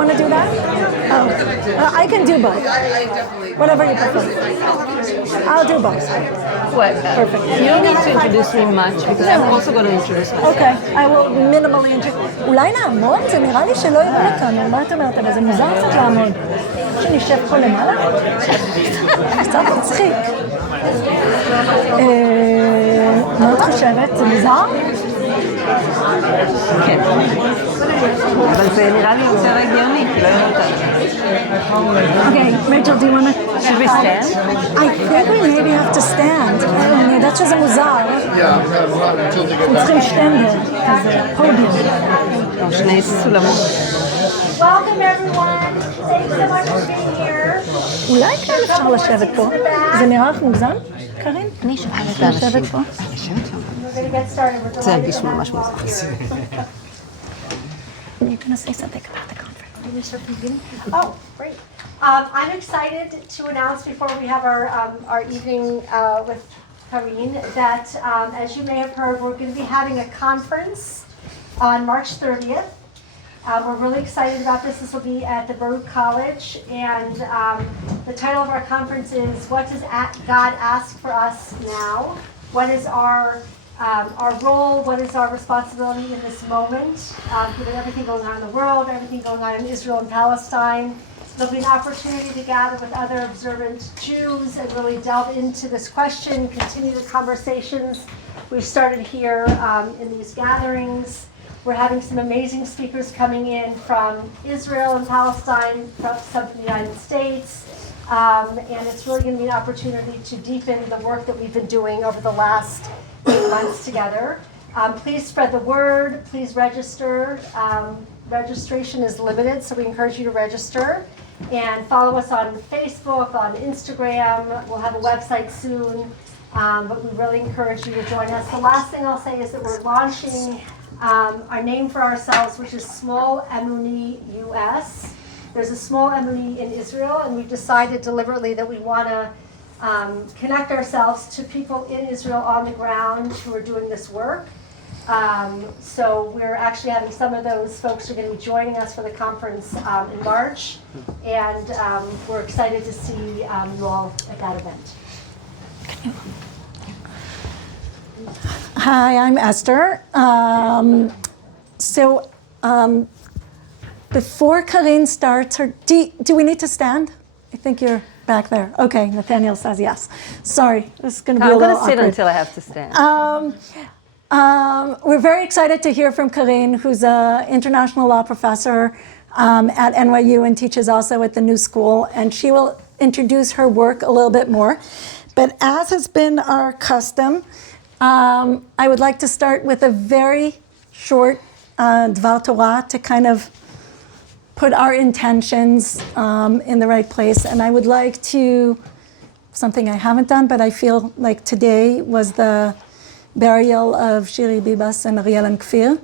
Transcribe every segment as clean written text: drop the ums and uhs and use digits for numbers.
want to do that? Oh, I can do both. Whatever you prefer. I'll do both. What? Perfect. You don't need to introduce me much because I'm also going to introduce myself. Okay, I will minimally introduce. אולי נעמוד? זה נראה לי שלא יראו אותנו. מה את אומרת? אבל זה מוזר קצת לעמוד. שנשב פה למעלה? קצת מצחיק. מה את חושבת? זה מוזר? כן. אבל זה נראה לי יותר הגיוני, כי לא יראו אותנו. Okay, Rachel, do you want to... Should we stand? I think we maybe have to stand. אני יודעת שזה מוזר. אנחנו צריכים שטנדר, כזה, פודיום. שני סולמות. Welcome everyone. Thanks so much for being here. אולי כן אפשר לשבת פה. זה נראה לך מוגזם, קרין? אני שואלת את האנשים. לשבת פה? We're going to get started. We're זה delighted הרגיש to ממש have מוזר. You're going to say something about the conference. Oh, great. I'm excited to announce before we have our evening with Karin that, as you may have heard, we're going to be having a conference on March 30th. We're really excited about this. This will be at the Baruch College, and the title of our conference is "What Does God Ask for Us Now? What is our role? What is our responsibility in this moment, given everything going on in the world, everything going on in Israel and Palestine?" There'll be an opportunity to gather with other observant Jews and really delve into this question, continue the conversations we've started here in these gatherings. We're having some amazing speakers coming in from Israel and Palestine, from some from the United States, and it's really going to be an opportunity to deepen the work that we've been doing over the last 8 months together. Please spread the word, please register. Registration is limited, so we encourage you to register. And follow us on Facebook, on Instagram. We'll have a website soon, but we really encourage you to join us. The last thing I'll say is that we're launching our name for ourselves, which is Small Emuni US. There's a Small Emuni in Israel, and we've decided deliberately that we want to connect ourselves to people in Israel on the ground who are doing this work. So we're actually having some of those folks who are going to be joining us for the conference in March, and we're excited to see you all at that event. Hi, I'm Esther. Before Karin starts her... Do we need to stand? I think you're back there. Okay, Nathaniel says yes. Sorry, this is going to be a little awkward. I'm going to sit until I have to stand. We're very excited to hear from Karin, who's an international law professor at NYU and teaches also at the New School, and she will introduce her work a little bit more. But as has been our custom, I would like to start with a very short Dvar Torah to kind of put our intentions in the right place. And I would like to, something I haven't done, but I feel like today was the burial of Shiri Bibas and Ariel and Kfir.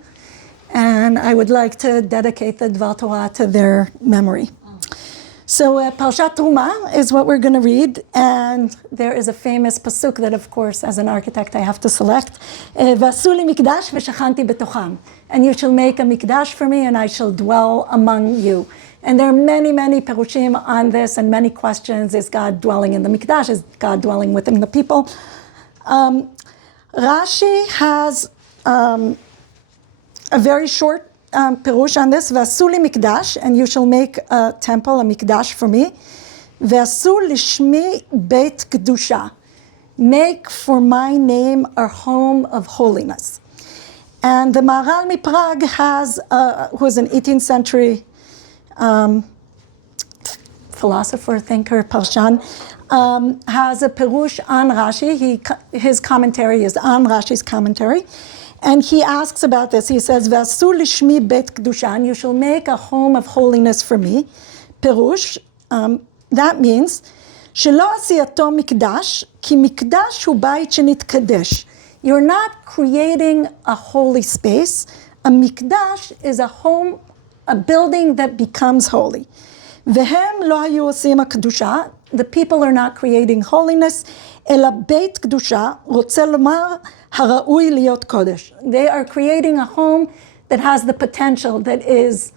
And I would like to dedicate the Dvar Torah to their memory. So Parshat Truma is what we're going to read, and there is a famous pasuk that, of course, as an architect, I have to select. V'asu li mikdash v'shachanti betocham. And you shall make a mikdash for me, and I shall dwell among you. And there are many, many perushim on this, and many questions. Is God dwelling in the mikdash? Is God dwelling within the people? Rashi has a very short Pirush on this, V'asu li mikdash, and you shall make a temple, a mikdash for me. V'asu lishmi beit kedusha, make for my name a home of holiness. And the Maharal Prague has, who is an 18th century philosopher, thinker, Parshan, has a Pirush on Rashi. His commentary is on Rashi's commentary. And he asks about this. He says, "V'asu lishmi bet kedushan," you shall make a home of holiness for me. Perush, that means, shelo asiyato mikdash, ki mikdash hu bayit shenitkadesh. You're not creating a holy space. A mikdash is a home, a building that becomes holy. V'hem lo hayu osim kedusha. The people are not creating holiness. Ela beit kedusha rotze lomar hara'ui liot kodesh. They are creating a home that has the potential, that is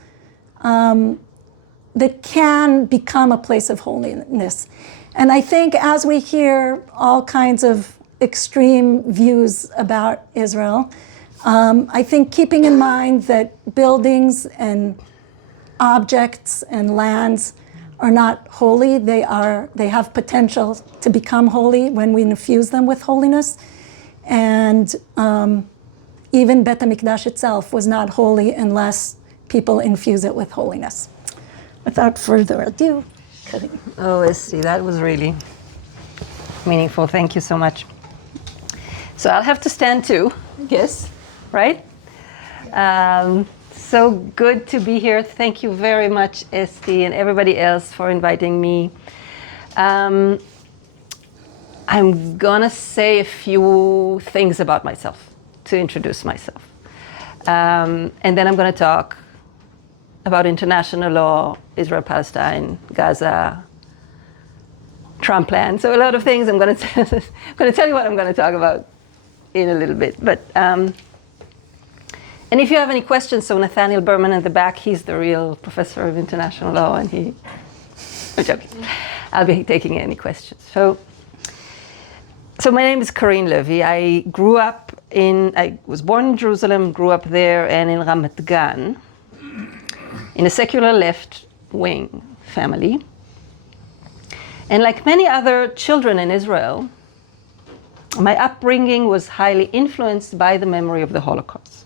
that can become a place of holiness. And I think as we hear all kinds of extreme views about Israel, I think keeping in mind that buildings and objects and lands are not holy. They have potential to become holy when we infuse them with holiness. And even Bet HaMikdash itself was not holy unless people infuse it with holiness. Without further ado, Karin. Oh, Esti, that was really meaningful. Thank you so much. So I'll have to stand too, yes, right? So good to be here. Thank you very much, Esti, and everybody else for inviting me. I'm gonna say a few things about myself to introduce myself. And then I'm gonna talk about international law, Israel, Palestine, Gaza, Trump plan. So a lot of things. I'm gonna tell you what I'm gonna talk about in a little bit. But and if you have any questions, so Nathaniel Berman in the back, he's the real professor of international law, and I'm joking. I'll be taking any questions. So my name is Karin Loevy. I was born in Jerusalem, grew up there, and in Ramat Gan, in a secular left-wing family. And like many other children in Israel, my upbringing was highly influenced by the memory of the Holocaust.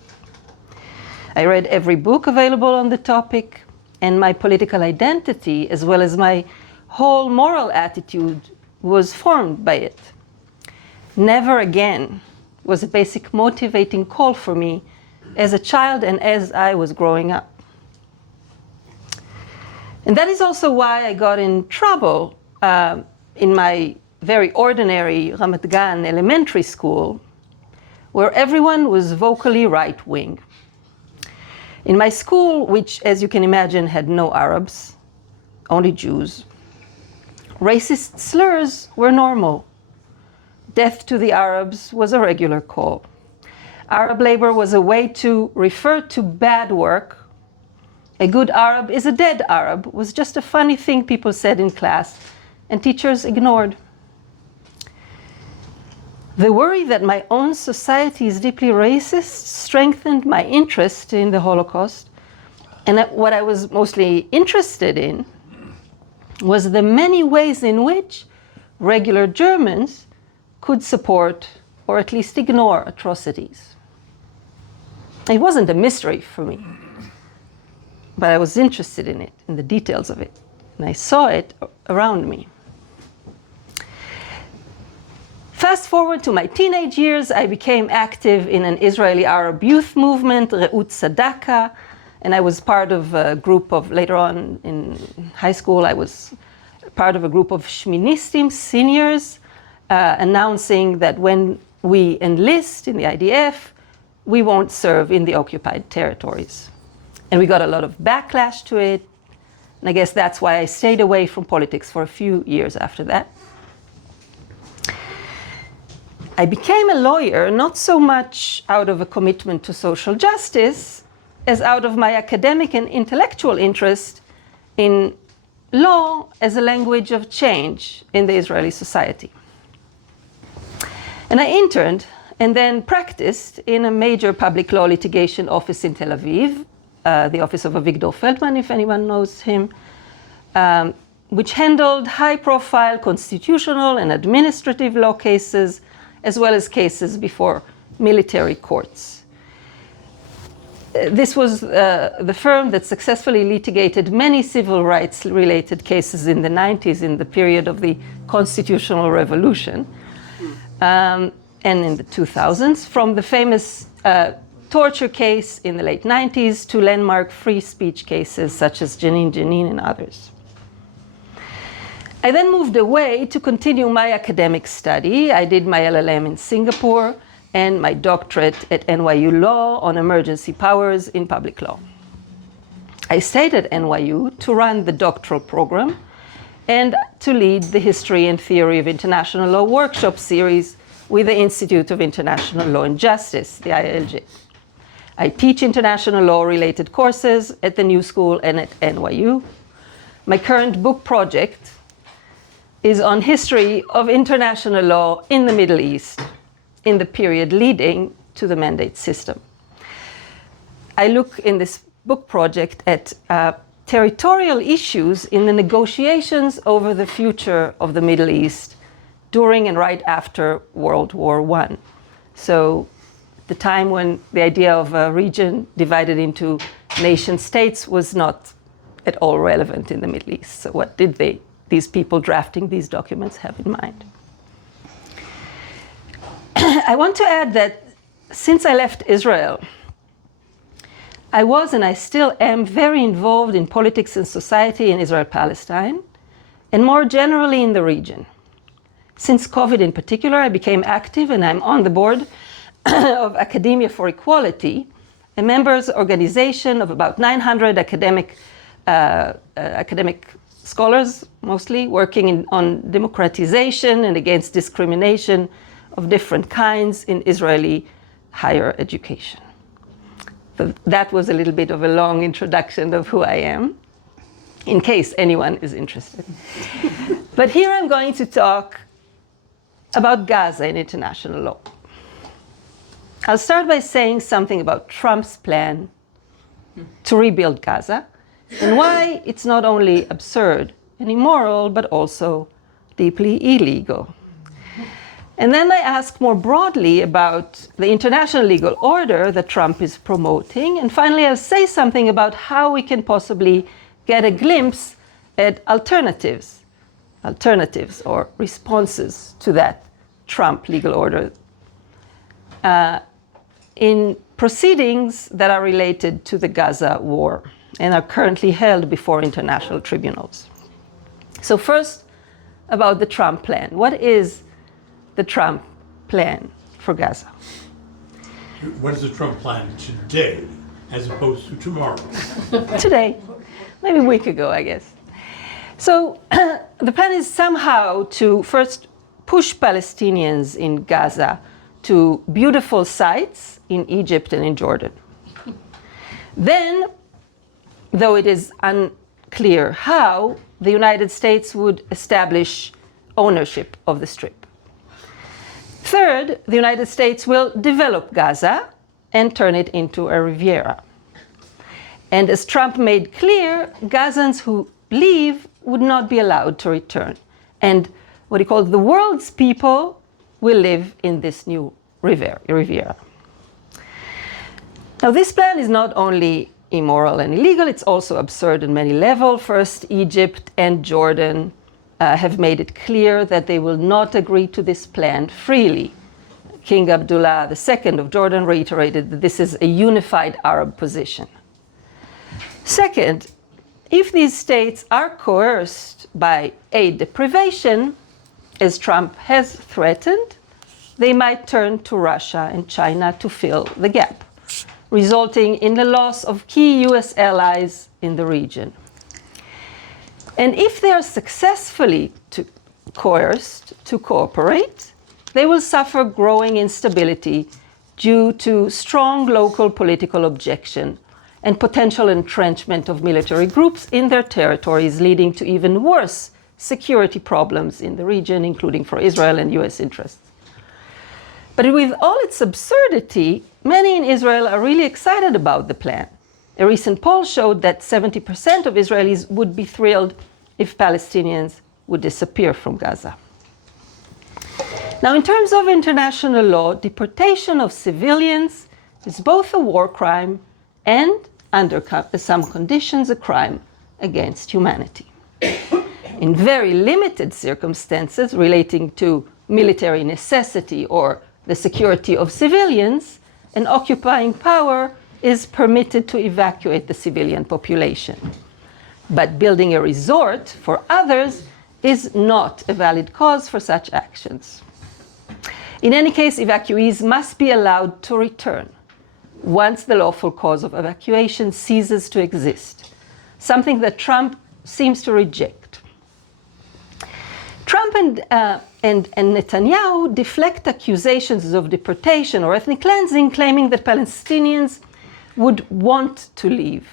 I read every book available on the topic, and my political identity, as well as my whole moral attitude, was formed by it. Never again was a basic motivating call for me as a child and as I was growing up. And that is also why I got in trouble in my very ordinary Ramat Gan elementary school, where everyone was vocally right-wing. In my school, which, as you can imagine, had no Arabs, only Jews, racist slurs were normal. Death to the Arabs was a regular call. Arab labor was a way to refer to bad work. A good Arab is a dead Arab was just a funny thing people said in class, and teachers ignored. The worry that my own society is deeply racist strengthened my interest in the Holocaust. And what I was mostly interested in was the many ways in which regular Germans could support or at least ignore atrocities. It wasn't a mystery for me, but I was interested in it, in the details of it, and I saw it around me. Fast forward to my teenage years, I became active in an Israeli Arab youth movement, Re'ut Tzedakah, and I was part of a group of, later on in high school, I was part of a group of Shministim, seniors, announcing that when we enlist in the IDF, we won't serve in the occupied territories. And we got a lot of backlash to it, and I guess that's why I stayed away from politics for a few years after that. I became a lawyer not so much out of a commitment to social justice as out of my academic and intellectual interest in law as a language of change in the Israeli society. And I interned and then practiced in a major public law litigation office in Tel Aviv, the office of Avigdor Feldman, if anyone knows him, which handled high-profile constitutional and administrative law cases, as well as cases before military courts. This was the firm that successfully litigated many civil rights-related cases in the 90s, in the period of the Constitutional Revolution, and in the 2000s, from the famous torture case in the late 90s to landmark free speech cases such as Jenin Jenin and others. I then moved away to continue my academic study. I did my LLM in Singapore and my doctorate at NYU Law on emergency powers in public law. I stayed at NYU to run the doctoral program and to lead the History and Theory of International Law workshop series with the Institute of International Law and Justice, the ILJ. I teach international law-related courses at the New School and at NYU. My current book project is on history of international law in the Middle East in the period leading to the mandate system. I look in this book project at territorial issues in the negotiations over the future of the Middle East during and right after World War I. So the time when the idea of a region divided into nation states was not at all relevant in the Middle East. So what did these people drafting these documents have in mind? I want to add that since I left Israel, I was and I still am very involved in politics and society in Israel-Palestine, and more generally in the region. Since COVID in particular, I became active, and I'm on the board of Academia for Equality, a members organization of about 900 academic scholars, mostly, working on democratization and against discrimination of different kinds in Israeli higher education. So that was a little bit of a long introduction of who I am, in case anyone is interested. But here I'm going to talk about Gaza in international law. I'll start by saying something about Trump's plan to rebuild Gaza and why it's not only absurd and immoral, but also deeply illegal. And then I ask more broadly about the international legal order that Trump is promoting. And finally, I'll say something about how we can possibly get a glimpse at alternatives or responses to that Trump legal order in proceedings that are related to the Gaza war and are currently held before international tribunals. So first, about the Trump plan. What is the Trump plan for Gaza? What is the Trump plan today as opposed to tomorrow? Today, maybe a week ago, I guess. So the plan is somehow to first push Palestinians in Gaza to beautiful sites in Egypt and in Jordan. Then, though it is unclear how, the United States would establish ownership of the Strip. Third, the United States will develop Gaza and turn it into a Riviera. And as Trump made clear, Gazans who leave would not be allowed to return. And what he called the world's people will live in this new Riviera. Now, this plan is not only immoral and illegal, it's also absurd on many levels. First, Egypt and Jordan have made it clear that they will not agree to this plan freely. King Abdullah II of Jordan reiterated that this is a unified Arab position. Second, if these states are coerced by aid deprivation, as Trump has threatened, they might turn to Russia and China to fill the gap, resulting in the loss of key US allies in the region. And if they are successfully coerced to cooperate, they will suffer growing instability due to strong local political objection and potential entrenchment of military groups in their territories, leading to even worse security problems in the region, including for Israel and US interests. But with all its absurdity, many in Israel are really excited about the plan. A recent poll showed that 70% of Israelis would be thrilled if Palestinians would disappear from Gaza. Now, in terms of international law, deportation of civilians is both a war crime and, under some conditions, a crime against humanity. In very limited circumstances relating to military necessity or the security of civilians, an occupying power is permitted to evacuate the civilian population. But building a resort for others is not a valid cause for such actions. In any case, evacuees must be allowed to return once the lawful cause of evacuation ceases to exist, something that Trump seems to reject. Trump and Netanyahu deflect accusations of deportation or ethnic cleansing, claiming that Palestinians would want to leave.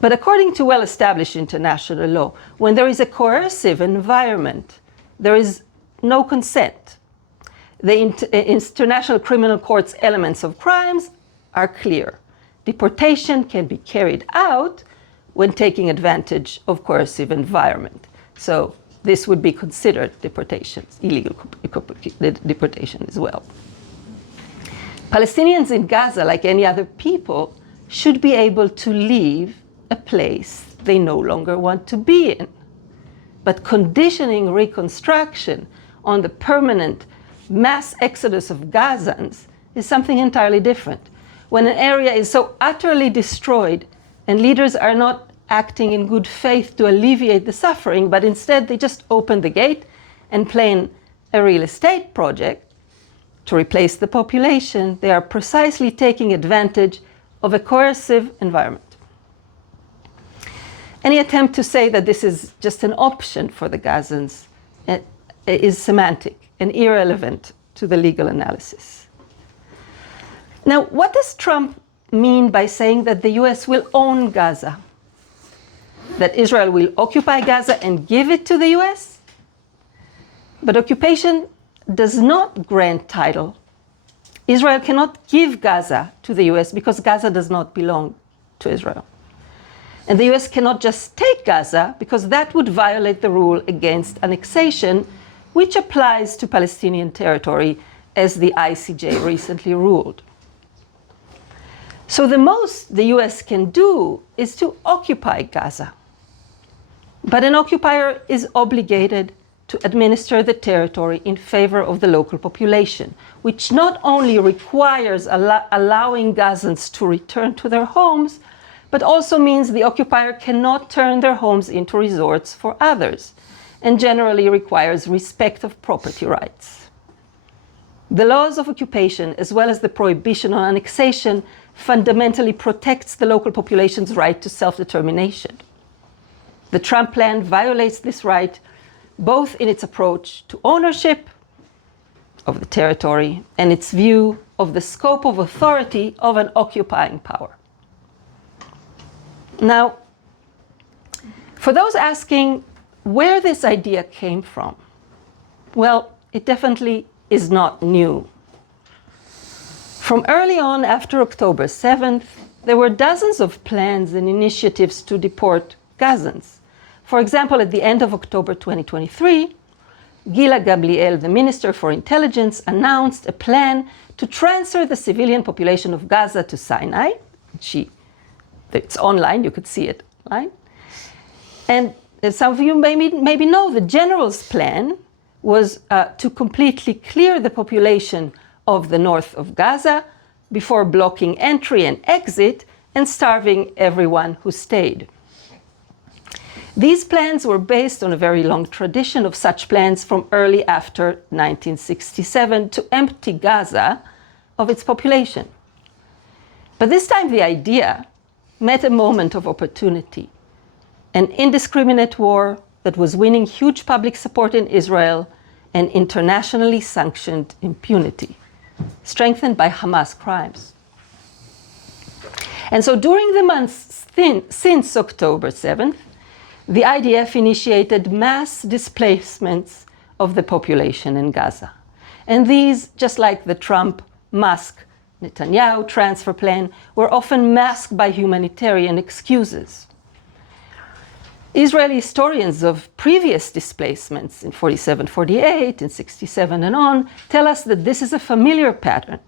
But according to well-established international law, when there is a coercive environment, there is no consent. The International Criminal Court's elements of crimes are clear. Deportation can be carried out when taking advantage of coercive environment. So this would be considered deportations, illegal deportation as well. Palestinians in Gaza, like any other people, should be able to leave a place they no longer want to be in. But conditioning reconstruction on the permanent mass exodus of Gazans is something entirely different. When an area is so utterly destroyed and leaders are not acting in good faith to alleviate the suffering, but instead they just open the gate and plan a real estate project to replace the population, they are precisely taking advantage of a coercive environment. Any attempt to say that this is just an option for the Gazans is semantic and irrelevant to the legal analysis. Now, what does Trump mean by saying that the US will own Gaza? That Israel will occupy Gaza and give it to the US? But occupation does not grant title. Israel cannot give Gaza to the US because Gaza does not belong to Israel. And the US cannot just take Gaza because that would violate the rule against annexation, which applies to Palestinian territory, as the ICJ recently ruled. So the most the US can do is to occupy Gaza. But an occupier is obligated to administer the territory in favor of the local population, which not only requires allowing Gazans to return to their homes, but also means the occupier cannot turn their homes into resorts for others, and generally requires respect of property rights. The laws of occupation, as well as the prohibition on annexation, fundamentally protects the local population's right to self-determination. The Trump plan violates this right both in its approach to ownership of the territory and its view of the scope of authority of an occupying power. Now, for those asking where this idea came from, well, it definitely is not new. From early on after October 7th, there were dozens of plans and initiatives to deport Gazans. For example, at the end of October 2023, Gila Gabriel, the Minister for Intelligence, announced a plan to transfer the civilian population of Gaza to Sinai. It's online, you could see it online. And as some of you maybe know, the general's plan was to completely clear the population of the north of Gaza before blocking entry and exit and starving everyone who stayed. These plans were based on a very long tradition of such plans from early after 1967 to empty Gaza of its population. But this time the idea met a moment of opportunity. An indiscriminate war that was winning huge public support in Israel and internationally sanctioned impunity, strengthened by Hamas crimes. And so during the months since October 7th, the IDF initiated mass displacements of the population in Gaza. And these, just like the Trump, Musk, Netanyahu transfer plan, were often masked by humanitarian excuses. Israeli historians of previous displacements in 47, 48, in 67 and on tell us that this is a familiar pattern.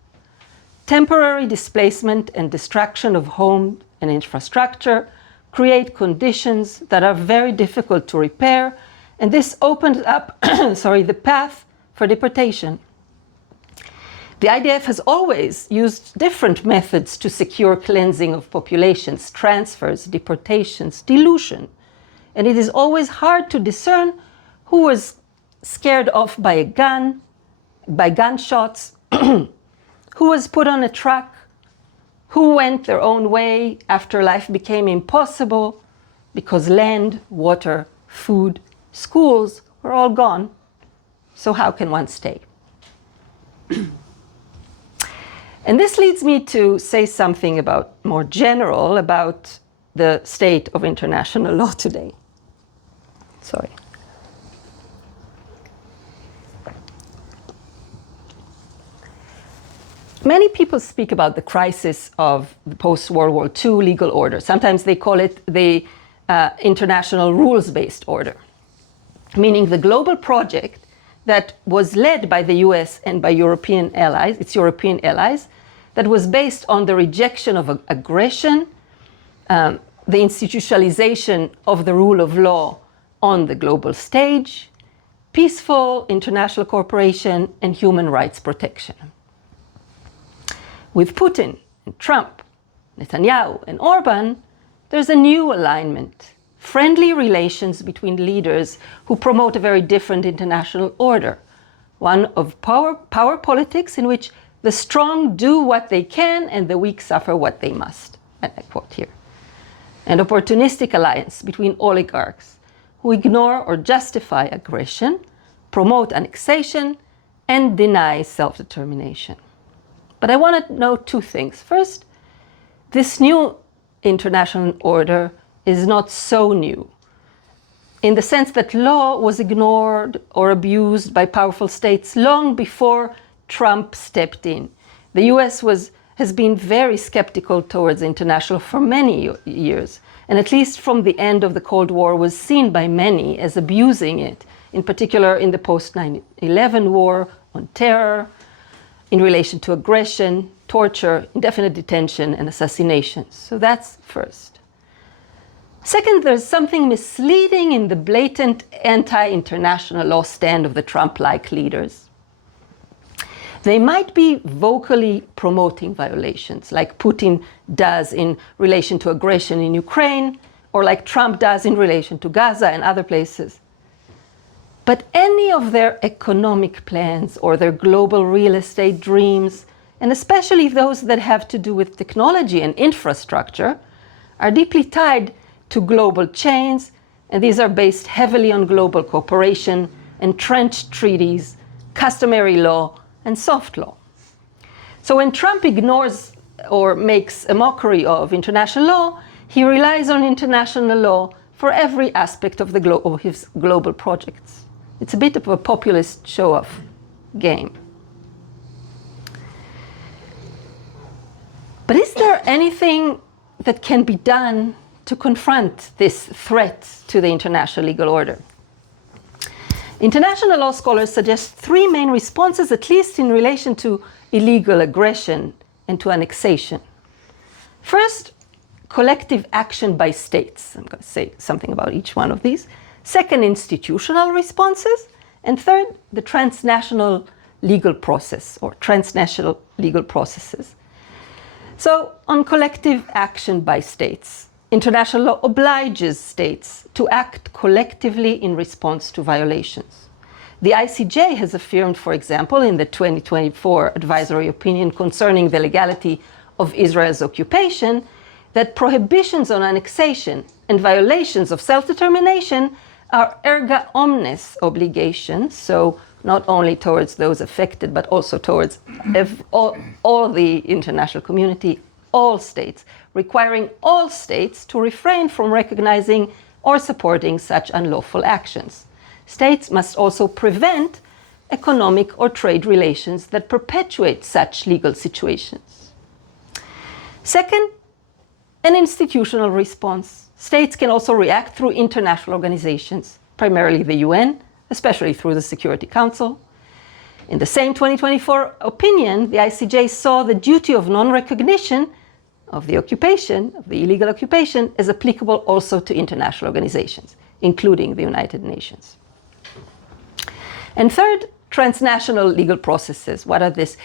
Temporary displacement and destruction of home and infrastructure create conditions that are very difficult to repair, and this opened up the path for deportation. The IDF has always used different methods to secure cleansing of populations, transfers, deportations, dilution. And it is always hard to discern who was scared off by a gun, by gunshots, who was put on a truck, who went their own way after life became impossible because land, water, food, schools were all gone. So how can one stay? And this leads me to say something more general about the state of international law today. Sorry. Many people speak about the crisis of the post-World War II legal order. Sometimes they call it the international rules-based order, meaning the global project that was led by the US and by European allies, its European allies, that was based on the rejection of aggression, the institutionalization of the rule of law on the global stage, peaceful international cooperation, and human rights protection. With Putin and Trump, Netanyahu and Orban, there's a new alignment, friendly relations between leaders who promote a very different international order, one of power politics in which the strong do what they can and the weak suffer what they must. And I quote here. An opportunistic alliance between oligarchs who ignore or justify aggression, promote annexation, and deny self-determination. But I want to know two things. First, this new international order is not so new, in the sense that law was ignored or abused by powerful states long before Trump stepped in. The US has been very skeptical towards international for many years, and at least from the end of the Cold War was seen by many as abusing it, in particular in the post-9/11 war on terror, in relation to aggression, torture, indefinite detention, and assassinations. So that's first. Second, there's something misleading in the blatant anti-international law stand of the Trump-like leaders. They might be vocally promoting violations, like Putin does in relation to aggression in Ukraine, or like Trump does in relation to Gaza and other places. But any of their economic plans or their global real estate dreams, and especially those that have to do with technology and infrastructure, are deeply tied to global chains, and these are based heavily on global cooperation, entrenched treaties, customary law, and soft law. So when Trump ignores or makes a mockery of international law, he relies on international law for every aspect of of his global projects. It's a bit of a populist show-off game. But is there anything that can be done to confront this threat to the international legal order? International law scholars suggest three main responses, at least in relation to illegal aggression and to annexation. First, collective action by states. I'm going to say something about each one of these. Second, institutional responses. And third, the transnational legal process or transnational legal processes. So on collective action by states, international law obliges states to act collectively in response to violations. The ICJ has affirmed, for example, in the 2024 advisory opinion concerning the legality of Israel's occupation, that prohibitions on annexation and violations of self-determination are erga omnes obligations, so not only towards those affected, but also towards all the international community, all states, requiring all states to refrain from recognizing or supporting such unlawful actions. States must also prevent economic or trade relations that perpetuate such legal situations. Second, an institutional response. States can also react through international organizations, primarily the UN, especially through the Security Council. In the same 2024 opinion, the ICJ saw the duty of non-recognition of the occupation, of the illegal occupation, as applicable also to international organizations, including the United Nations. And third, transnational legal processes. What are this?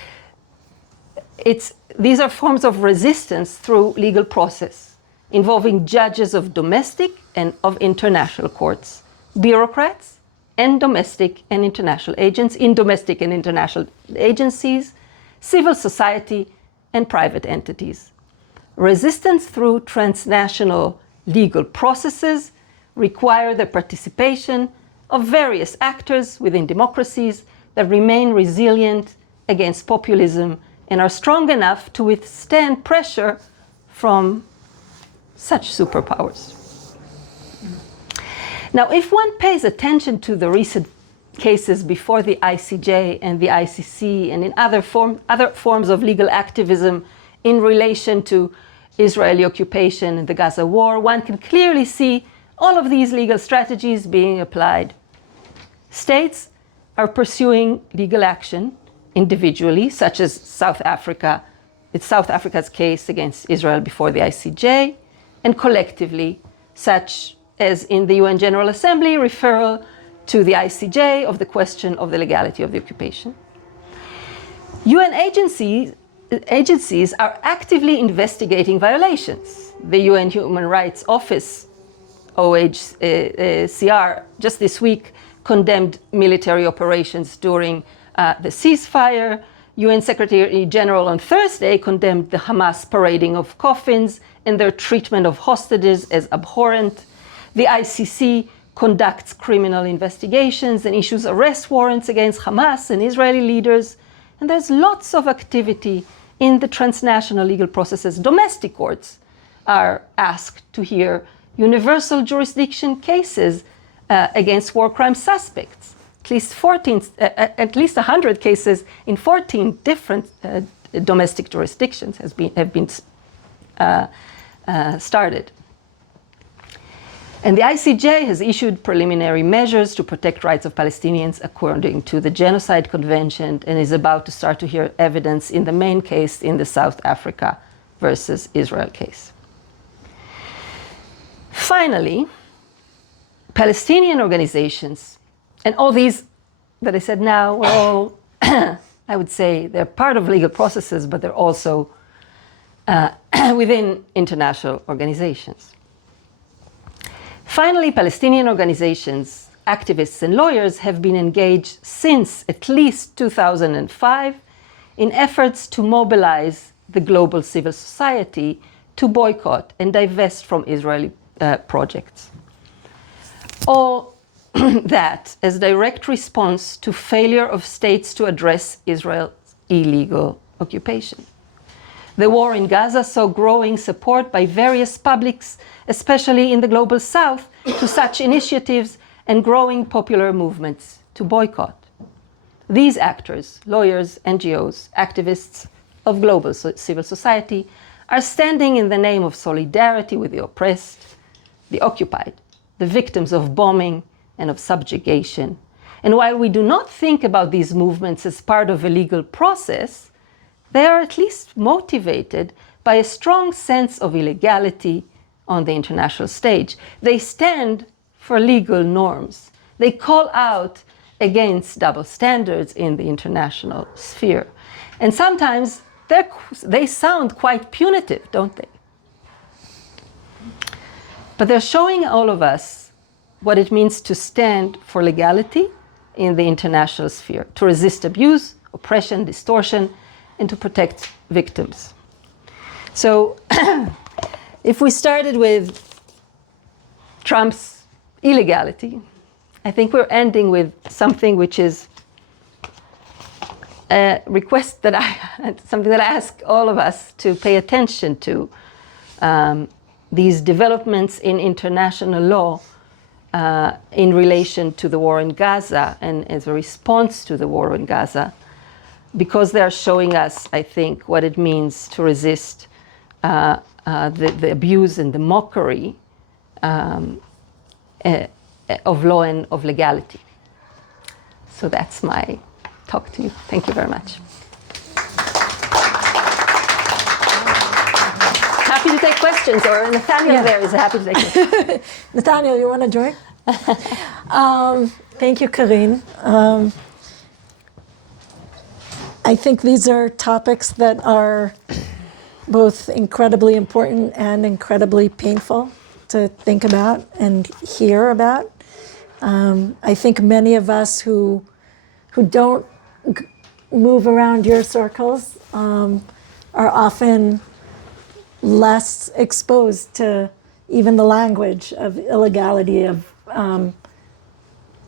These are forms of resistance through legal process, involving judges of domestic and of international courts, bureaucrats, and domestic and international agents in domestic and international agencies, civil society, and private entities. Resistance through transnational legal processes require the participation of various actors within democracies that remain resilient against populism and are strong enough to withstand pressure from such superpowers. Now, if one pays attention to the recent cases before the ICJ and the ICC and in other forms of legal activism in relation to Israeli occupation and the Gaza war, one can clearly see all of these legal strategies being applied. States are pursuing legal action individually, such as South Africa. It's South Africa's case against Israel before the ICJ, and collectively, such as in the UN General Assembly, referral to the ICJ of the question of the legality of the occupation. UN agencies are actively investigating violations. The UN Human Rights Office, OHCR, just this week condemned military operations during the ceasefire. UN Secretary General on Thursday condemned the Hamas parading of coffins and their treatment of hostages as abhorrent. The ICC conducts criminal investigations and issues arrest warrants against Hamas and Israeli leaders. And there's lots of activity in the transnational legal processes. Domestic courts are asked to hear universal jurisdiction cases against war crime suspects. At least 100 cases in 14 different domestic jurisdictions have been started. And the ICJ has issued preliminary measures to protect rights of Palestinians according to the Genocide Convention and is about to start to hear evidence in the main case in the South Africa versus Israel case. Finally, Palestinian organizations, and all these that I said now are all, I would say, they're part of legal processes, but they're also within international organizations. Finally, Palestinian organizations, activists, and lawyers have been engaged since at least 2005 in efforts to mobilize the global civil society to boycott and divest from Israeli projects. All that as direct response to failure of states to address Israel's illegal occupation. The war in Gaza saw growing support by various publics, especially in the global south, to such initiatives and growing popular movements to boycott. These actors, lawyers, NGOs, activists of global civil society, are standing in the name of solidarity with the oppressed, the occupied, the victims of bombing and of subjugation. And while we do not think about these movements as part of a legal process, they are at least motivated by a strong sense of illegality on the international stage. They stand for legal norms. They call out against double standards in the international sphere. And sometimes they sound quite punitive, don't they? But they're showing all of us what it means to stand for legality in the international sphere, to resist abuse, oppression, distortion, and to protect victims. So if we started with Trump's illegality, I think we're ending with something which is a request something that I ask all of us to pay attention to. These developments in international law in relation to the war in Gaza and as a response to the war in Gaza, because they are showing us, I think, what it means to resist the abuse and the mockery of law and of legality. So that's my talk to you. Thank you very much. Happy to take questions, or Nathaniel there is happy to take questions. Nathaniel, you want to join? Thank you, Karin. I think these are topics that are both incredibly important and incredibly painful to think about and hear about. I think many of us who don't move around your circles are often less exposed to even the language of illegality, of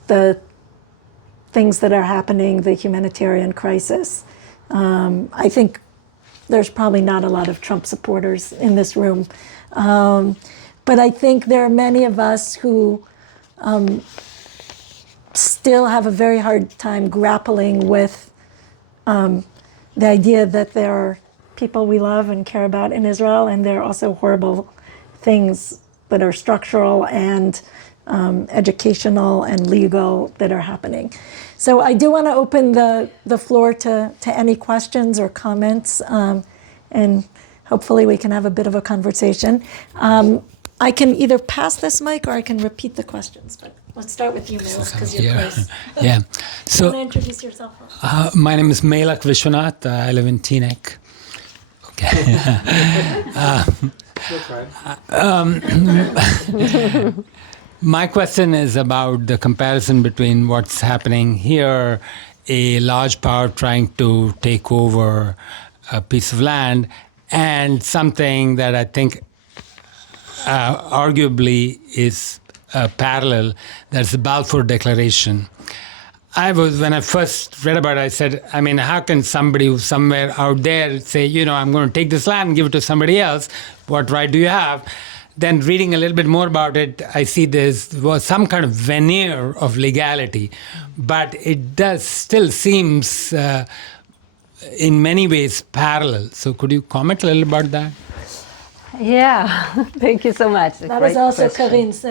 the things that are happening, the humanitarian crisis. I think there's probably not a lot of Trump supporters in this room. But I think there are many of us who still have a very hard time grappling with the idea that there are people we love and care about in Israel, and there are also horrible things that are structural and educational and legal that are happening. So I do want to open the floor to any questions or comments, and hopefully we can have a bit of a conversation. I can either pass this mic or I can repeat the questions, but let's start with you, Melech, because you're close. Yeah. You So want to introduce yourself? my name is Melech Vishwanath. I live in Teaneck. Okay. My question is about the comparison between what's happening here, a large power trying to take over a piece of land, and something that I think arguably is parallel, that's the Balfour Declaration. When I first read about it, I said, I mean, how can somebody who's somewhere out there say, I'm going to take this land and give it to somebody else? What right do you have? Then reading a little bit more about it, I see was some kind of veneer of legality, but it still seems in many ways parallel. So could you comment a little about that? Yeah, thank you so much. That is also Karin's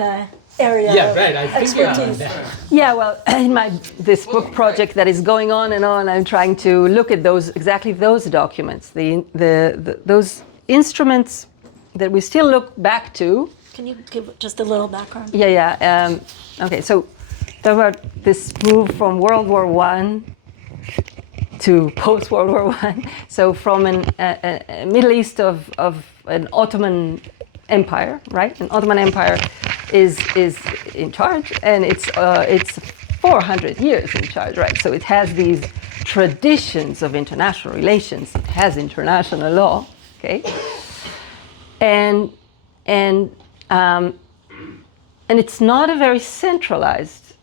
area of expertise. Yeah, well, in this book project that is going on and on, I'm trying to look at exactly those documents, those instruments that we still look back to. Can you give just a little background? Yeah. Okay, so talk about this move from World War I to post-World War I. So from a Middle East of an Ottoman Empire, right? An Ottoman Empire is in charge, and it's 400 years in charge, right? So it has these traditions of international relations. It has international law, okay? And it's not a very centralized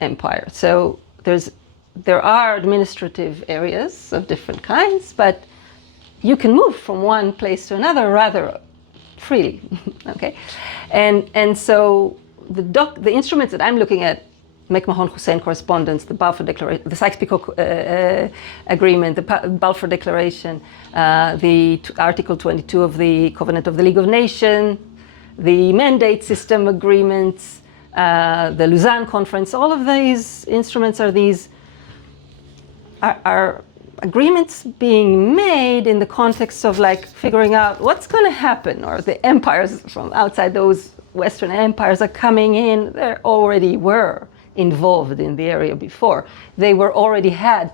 empire. So there are administrative areas of different kinds, but you can move from one place to another rather freely, okay? And so the instruments that I'm looking at, McMahon-Hussein correspondence, the Balfour Declaration, the Sykes-Picot Agreement, the Balfour Declaration, the Article 22 of the Covenant of the League of Nations, the Mandate System Agreements, the Lausanne Conference, all of these instruments are agreements being made in the context of figuring out what's going to happen, or the empires from outside those Western empires are coming in. They already were involved in the area before. They already had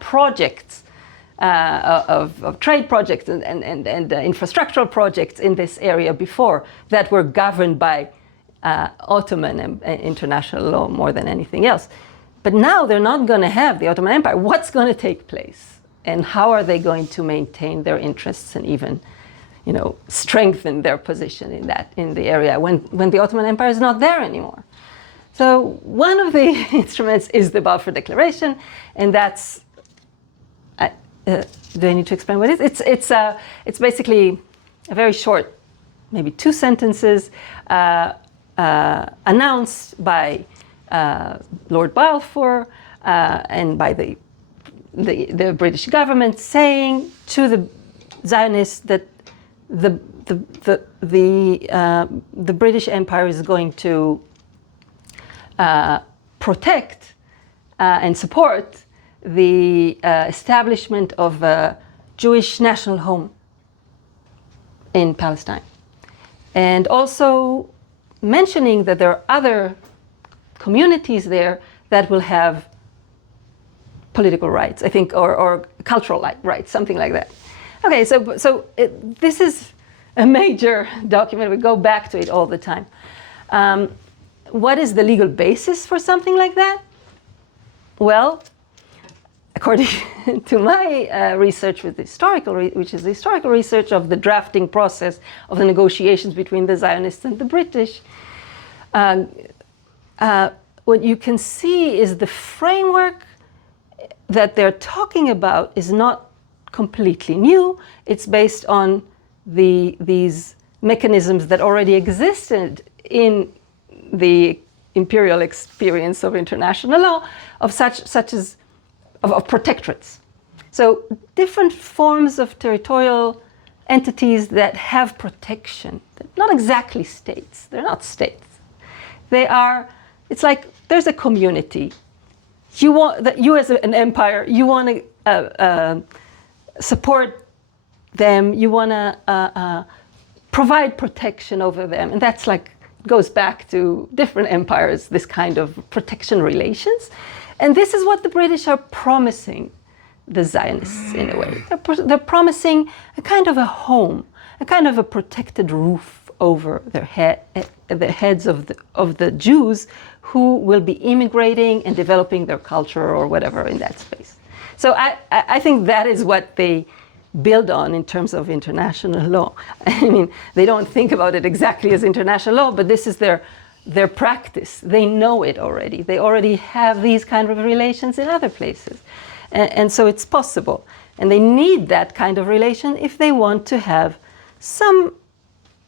projects of trade projects and infrastructural projects in this area before that were governed by Ottoman and international law more than anything else. But now they're not going to have the Ottoman Empire. What's going to take place? And how are they going to maintain their interests and even, strengthen their position in the area when the Ottoman Empire is not there anymore? So one of the instruments is the Balfour Declaration, and that's. Do I need to explain what it is? It's basically a very short, maybe 2 sentences, announced by Lord Balfour and by the British government, saying to the Zionists that the British Empire is going to protect and support the establishment of a Jewish national home in Palestine, and also mentioning that there are other communities there that will have political rights, I think, or cultural rights, something like that. Okay, so this is a major document. We go back to it all the time. What is the legal basis for something like that? Well, according to my research with which is the historical research of the drafting process of the negotiations between the Zionists and the British, what you can see is the framework that they're talking about is not completely new. It's based on these mechanisms that already existed in the imperial experience of international law, of such as of protectorates. So different forms of territorial entities that have protection. They're not exactly states. They're not states. They are. It's like there's a community. You as an empire, you want to support them. You want to provide protection over them, and that's like goes back to different empires. This kind of protection relations, and this is what the British are promising the Zionists in a way. They're promising a kind of a home, a kind of a protected roof over the heads of the Jews who will be immigrating and developing their culture or whatever in that space. So I think that is what they build on in terms of international law. I mean, they don't think about it exactly as international law, but this is their practice. They know it already. They already have these kind of relations in other places. And so it's possible. And they need that kind of relation if they want to have some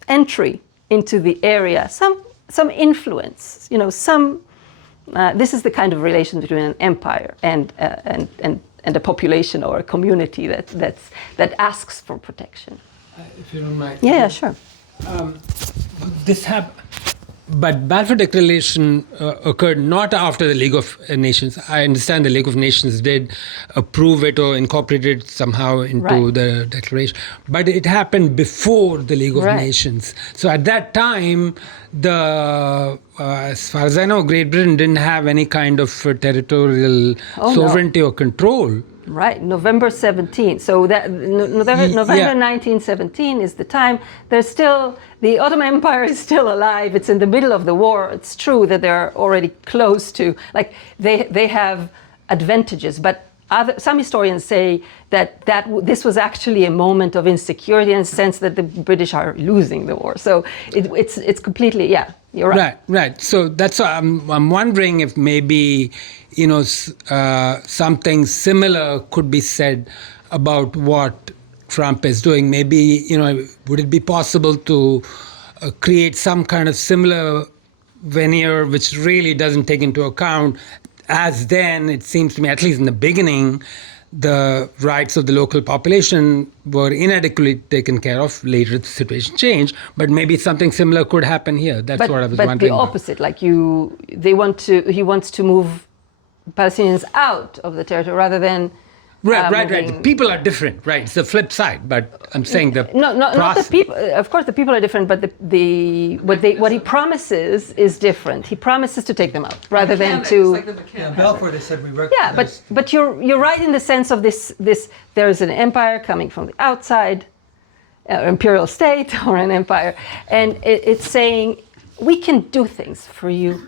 entry into the area, some influence, this is the kind of relation between an empire and a population or a community that asks for protection. If you don't mind. Yeah, sure. But Balfour Declaration occurred not after the League of Nations. I understand the League of Nations did approve it or incorporate it somehow into the declaration. But it happened before the League of Nations. So at that time, as far as I know, Great Britain didn't have any kind of territorial sovereignty or control. Right, November 17. So that November 1917 is the time. The Ottoman Empire is still alive. It's in the middle of the war. It's true that they're already close to, like, they have advantages, but some historians say that this was actually a moment of insecurity in the sense that the British are losing the war. So it's completely, you're right. Right. So that's why I'm wondering if maybe, something similar could be said about what Trump is doing. Maybe, would it be possible to create some kind of similar veneer which really doesn't take into account, as then, it seems to me, at least in the beginning, the rights of the local population were inadequately taken care of. Later, the situation changed, but maybe something similar could happen here. That's what I was wondering. But the opposite, like he wants to move Palestinians out of the territory rather than Right. The people are different, right? It's the flip side, but I'm saying not the people. Of course, the people are different, but what he promises is different. He promises to take them out rather than to. It's like the Balfour, they said we work. Yeah, but you're right in the sense of this. There is an empire coming from the outside, imperial state or an empire, and it's saying we can do things for you.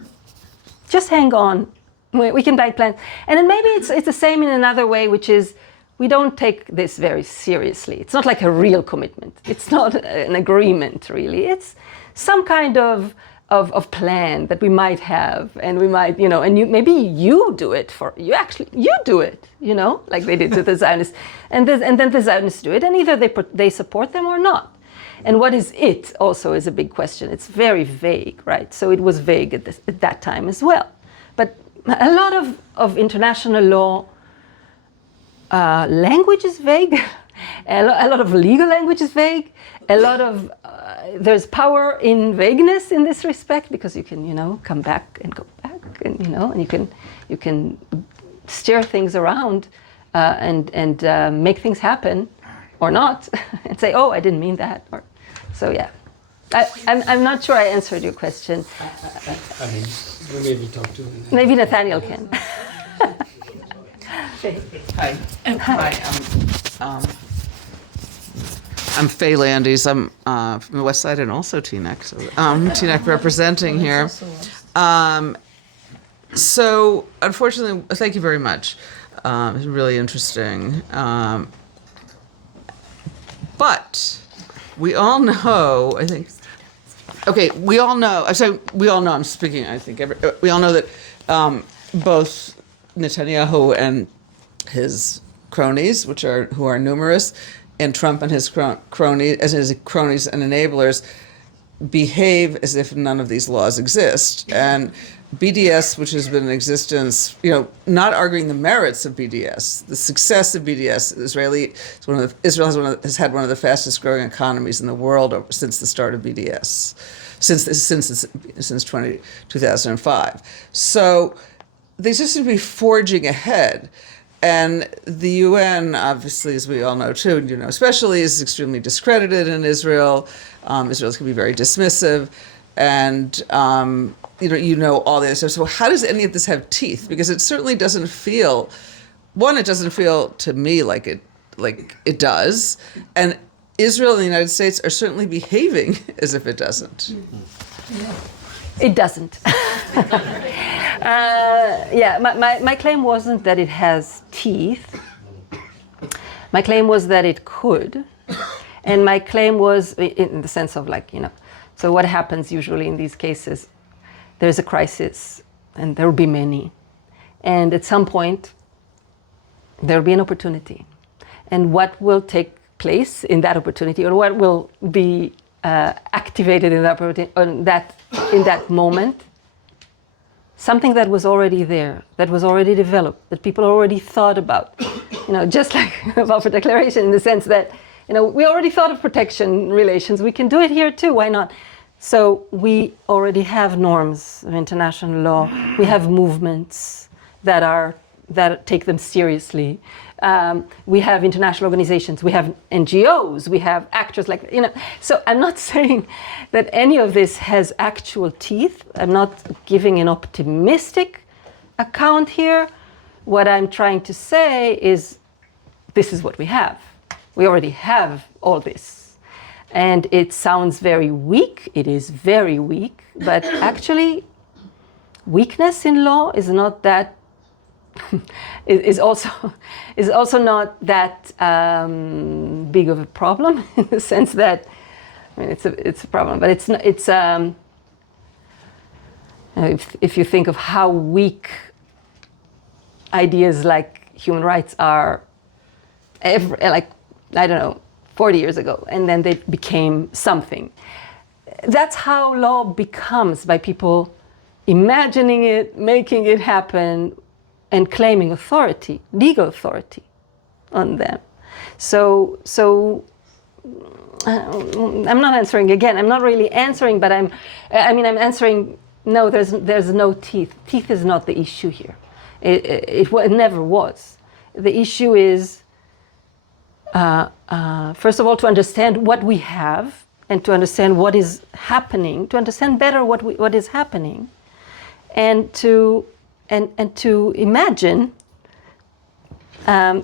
Just hang on. We can buy plans. And then maybe it's the same in another way, which is we don't take this very seriously. It's not like a real commitment. It's not an agreement, really. It's some kind of plan that we might have, and we might, and maybe you do it you do it, like they did to the Zionists. And then the Zionists do it, and either they support them or not. And what is it also is a big question. It's very vague, right? So it was vague at that time as well. But a lot of international law language is vague. A lot of legal language is vague. A lot of there's power in vagueness in this respect, because you can come back and go back, and and you can steer things around and make things happen or not, and say, oh, I didn't mean that. So yeah. I'm not sure I answered your question. I mean, maybe talk to him. Maybe Nathaniel can. Hi. I'm Faye Landis. I'm from the West Side and also Teaneck. So Teaneck representing here. So unfortunately, thank you very much. It's really interesting. But we all know, I think. Okay, we all know. I'm speaking. I think we all know that both Netanyahu and his cronies, who are numerous, and Trump and his cronies and enablers behave as if none of these laws exist. And BDS, which has been in existence, not arguing the merits of BDS, the success of BDS, Israel has had one of the fastest growing economies in the world since the start of BDS, since 2005. So they just seem to be forging ahead. And the UN, obviously, as we all know too, especially, is extremely discredited in Israel. Israel can be very dismissive, and all the other stuff. So how does any of this have teeth? Because it certainly doesn't feel. One, it doesn't feel to me like it does, and Israel and the United States are certainly behaving as if it doesn't. It doesn't. My claim wasn't that it has teeth. My claim was that it could. And my claim was in the sense of so what happens usually in these cases? There's a crisis, and there will be many. And at some point, there will be an opportunity. And what will take place in that opportunity, or what will be activated in that moment, something that was already there, that was already developed, that people already thought about. Just like the Balfour Declaration, in the sense that we already thought of protection relations. We can do it here too. Why not? So we already have norms of international law. We have movements that take them seriously. We have international organizations, we have NGOs, we have actors So I'm not saying that any of this has actual teeth. I'm not giving an optimistic account here. What I'm trying to say is this is what we have. We already have all this. And it sounds very weak. It is very weak. But actually, weakness in law is not that is also not that big of a problem, in the sense that it's a problem, but it's if you think of how weak ideas like human rights are, 40 years ago, and then they became something. That's how law becomes, by people imagining it, making it happen, and claiming authority, legal authority, on them. So I'm not answering again. I'm not really answering, but I'm answering. No, there's no teeth. Teeth is not the issue here. It never was. The issue is, first of all, to understand what we have, and to understand what is happening, to understand better what is happening, and to imagine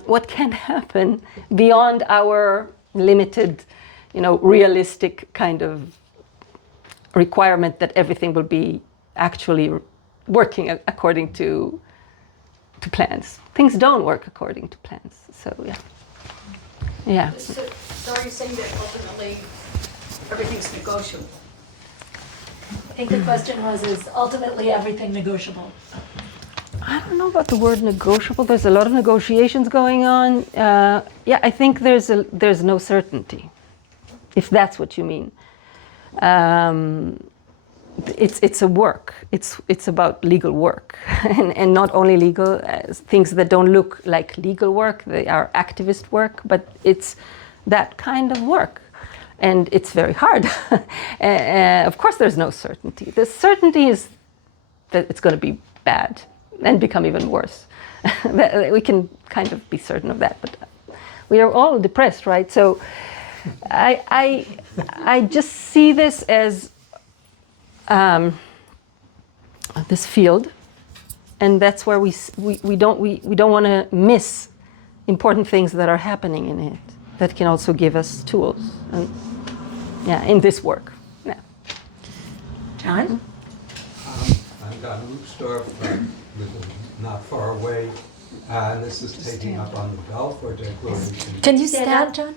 what can happen beyond our limited, realistic kind of requirement that everything will be actually working according to plans. Things don't work according to plans. So yeah. So are you saying that ultimately everything's negotiable? I think the question was, is ultimately everything negotiable? I don't know about the word negotiable. There's a lot of negotiations going on. I think there's no certainty, if that's what you mean. It's a work. It's about legal work, and not only legal things that don't look like legal work. They are activist work, but it's that kind of work, and it's very hard. Of course, there's no certainty. The certainty is that it's going to be bad and become even worse. We can kind of be certain of that, but we are all depressed, right? So I just see this as this field, and that's where we don't want to miss important things that are happening in it that can also give us tools, and in this work. Yeah. John? I'm Don Rupstorff, not far away. This is taking up on the Balfour Declaration. Can you stand, John?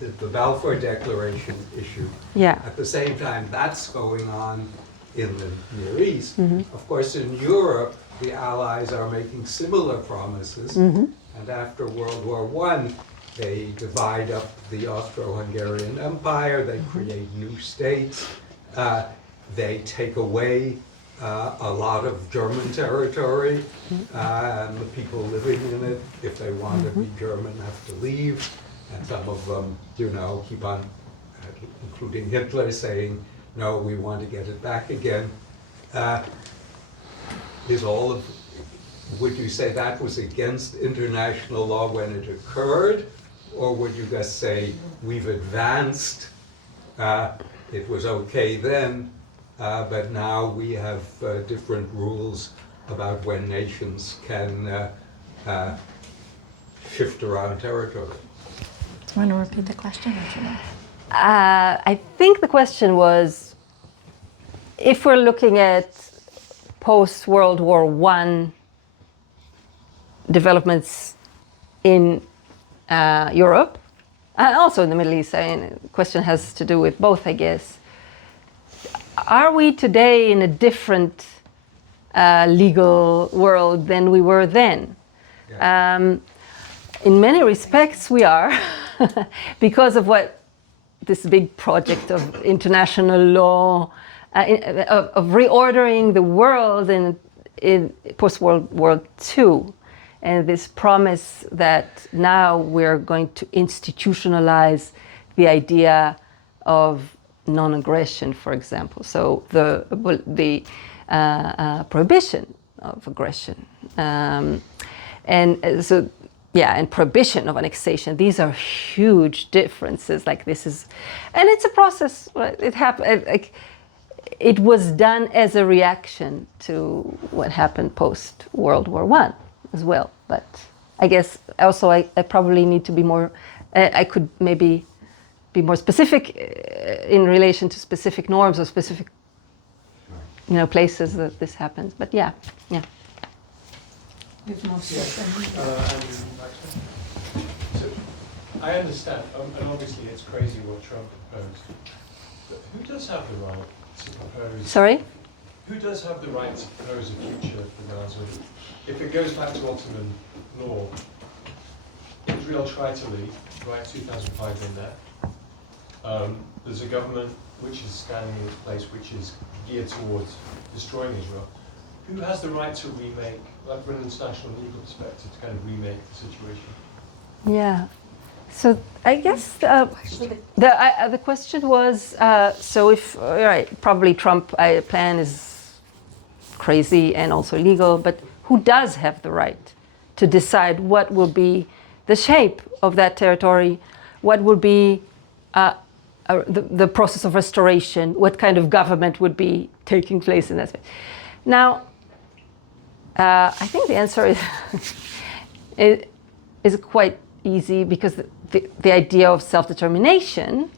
The Balfour Declaration issue. Yeah. At the same time, that's going on in the Near East. Of course, in Europe, the Allies are making similar promises. And after World War I, They divide up the Austro-Hungarian Empire, they create new states, they take away a lot of German territory, and the people living in it, if they want to be German, have to leave. And some of them, you know, keep on, including Hitler, saying, no, we want to get it back again. Would you say that was against international law when it occurred? Or would you just say, we've advanced, it was okay then, but now we have different rules about when nations can shift around territory? Do you want to repeat the question? Or should I? I think the question was, if we're looking at post-World War I developments in Europe, and also in the Middle East, the question has to do with both, I guess. Are we today in a different legal world than we were then? Yeah. In many respects, we are, because of what this big project of international law, of reordering the world in post-World War II, and this promise that now we're going to institutionalize the idea of non-aggression, for example. So the prohibition of aggression, and prohibition of annexation. These are huge differences. Like this is, and it's a process. It happened. It was done as a reaction to what happened post World War I as well. But I guess also I probably need to be more. I could maybe be more specific in relation to specific norms or specific, places that this happens. But yeah. So I understand, and obviously it's crazy what Trump proposed, but who does have the right to propose? Sorry? Who does have the right to propose a future for Gaza? If it goes back to Ottoman law, Israel tried to leave, right, 2005 in there. There's a government which is standing in its place, which is geared towards destroying Israel. Who has the right to remake, like from an international legal perspective, to kind of remake the situation? Yeah. So I guess the question was, so if, probably Trump plan is crazy and also illegal, but who does have the right to decide what will be the shape of that territory, what will be the process of restoration, what kind of government would be taking place in that space? Now, I think the answer is quite easy, because the idea of self-determination,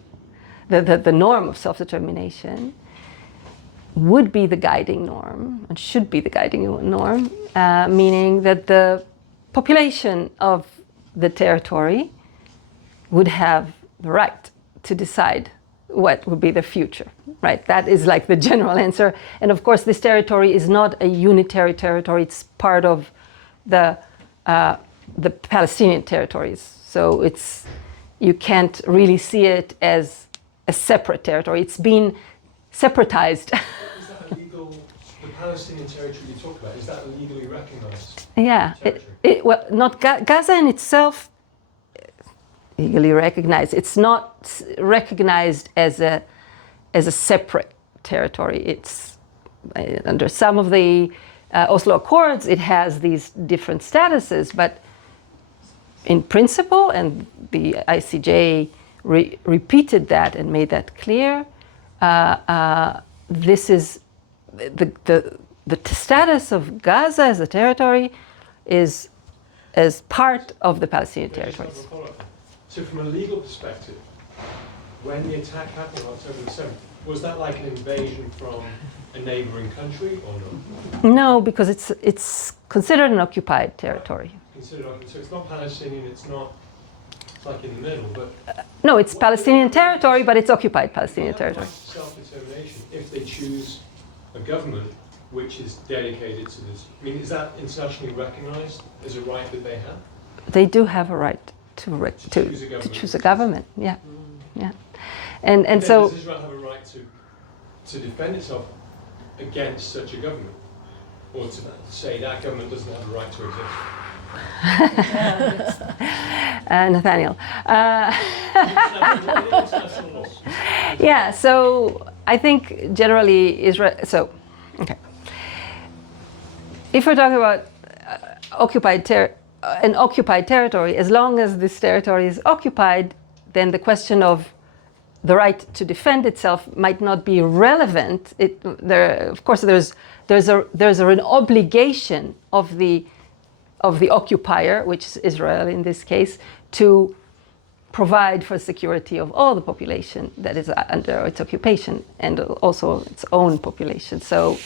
the norm of self-determination, would be the guiding norm and should be the guiding norm, meaning that the population of the territory would have the right to decide what would be the future, right? That is like the general answer. And of course, this territory is not a unitary territory. It's part of the Palestinian territories. So you can't really see it as a separate territory. It's been separatized. Is that illegal? The Palestinian territory you talk about, is that legally recognized? Yeah. Well, not Gaza in itself. Legally recognized. It's not recognized as a separate territory. It's under some of the Oslo Accords. It has these different statuses, but in principle, and the ICJ repeated that and made that clear. This is the status of Gaza as a territory is as part of the Palestinian territories. So from a legal perspective, when the attack happened on October the 7th, was that like an invasion from a neighboring country or not? No, because it's considered an occupied territory. So it's not Palestinian, it's like in the middle, but... No, it's Palestinian territory, but it's occupied Palestinian territory. Self-determination, if they choose a government which is dedicated to this, I mean, is that internationally recognized as a right that they have? They do have a right choose a government. Yeah, yeah. And so does Israel have a right to defend itself against such a government, or to say that government doesn't have a right to exist? Nathaniel. International law. Yeah, so I think generally Israel. So, okay. If we're talking about an occupied territory, as long as this territory is occupied, then the question of the right to defend itself might not be relevant. Of course, there's an obligation of the occupier, which is Israel in this case, to provide for security of all the population that is under its occupation and also its own population. So,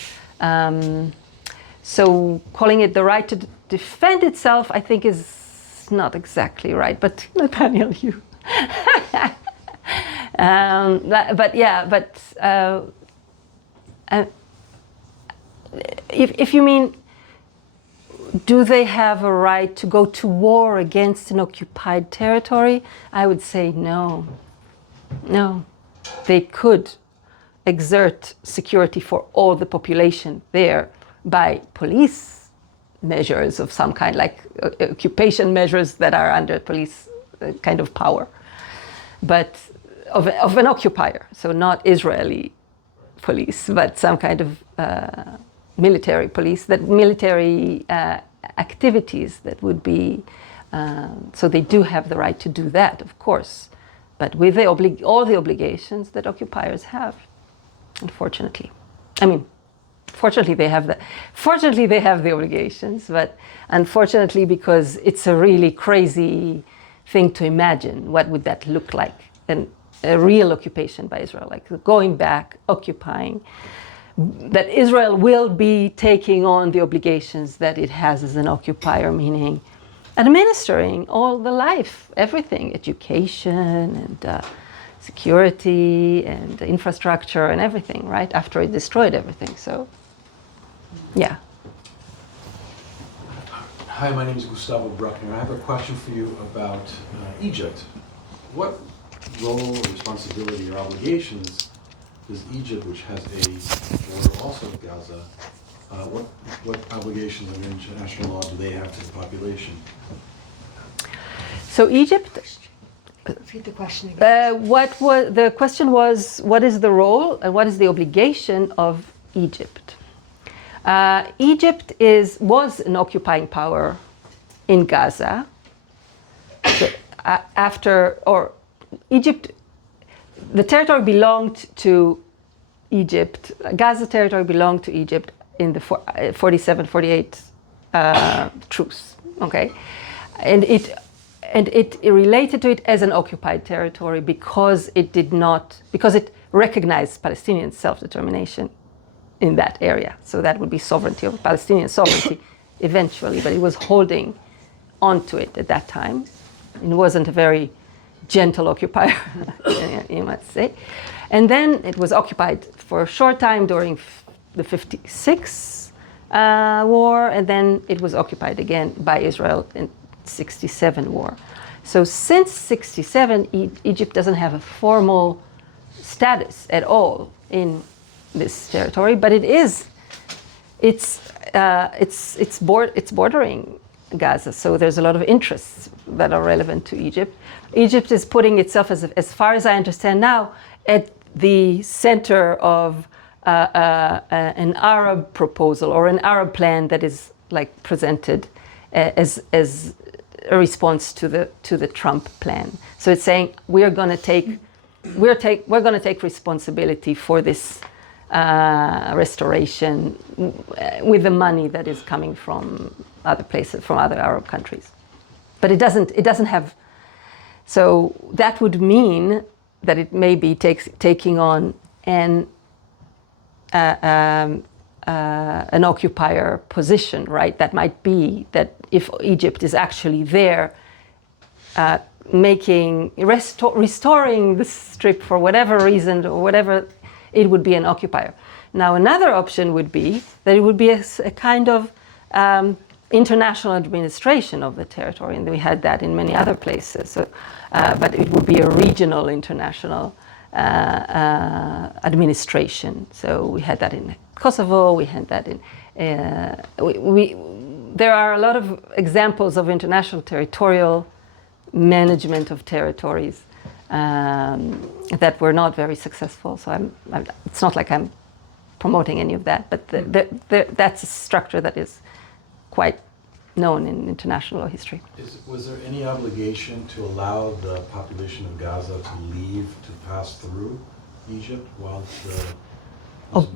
so calling it the right to defend itself, I think, is not exactly right. But Nathaniel, you. If you mean, do they have a right to go to war against an occupied territory? I would say no. No. They could exert security for all the population there by police measures of some kind, like occupation measures that are under police kind of power, but of an occupier, so not Israeli police, but some kind of military police, that military activities that would be, so they do have the right to do that, of course, but with all the obligations that occupiers have, unfortunately. I mean, fortunately they have the obligations, but unfortunately, because it's a really crazy thing to imagine, what would that look like? And a real occupation by Israel, like going back, occupying, that Israel will be taking on the obligations that it has as an occupier, meaning administering all the life, everything, education and security and infrastructure and everything, right? After it destroyed everything. So, yeah. Hi, my name is Gustavo Bruckner. I have a question for you about Egypt. What role, responsibility, or obligations does Egypt, which has a border also with Gaza, what obligations under international law do they have to the population? So Egypt. Repeat the question again. The question was, what is the role and what is the obligation of Egypt? Egypt was an occupying power in Gaza. Egypt, the territory belonged to Egypt. Gaza territory belonged to Egypt in the 47-48 truce. Okay, and it related to it as an occupied territory because it recognized Palestinian self-determination in that area. So that would be sovereignty of Palestinian sovereignty eventually, but it was holding onto it at that time. It wasn't a very gentle occupier, you might say. And then it was occupied for a short time during the 56 war, and then it was occupied again by Israel in 67 war. So since 67, Egypt doesn't have a formal status at all in this territory, but it's bordering Gaza. So there's a lot of interests that are relevant to Egypt. Egypt is putting itself, as far as I understand now, at the center of an Arab proposal or an Arab plan that is like presented as a response to the Trump plan. So it's saying we're going to take responsibility for this restoration with the money that is coming from other places, from other Arab countries. But it doesn't have. So that would mean that it may be taking on an occupier position, right? That might be that if Egypt is actually there, restoring the strip for whatever reason or whatever, it would be an occupier. Now another option would be that it would be a kind of international administration of the territory, and we had that in many other places. So, but it would be a regional international administration. So we had that in Kosovo. We had that in. There are a lot of examples of international territorial management of territories that were not very successful. So it's not like I'm promoting any of that, but that's a structure that is quite known in international law history. Was there any obligation to allow the population of Gaza to leave, to pass through Egypt while these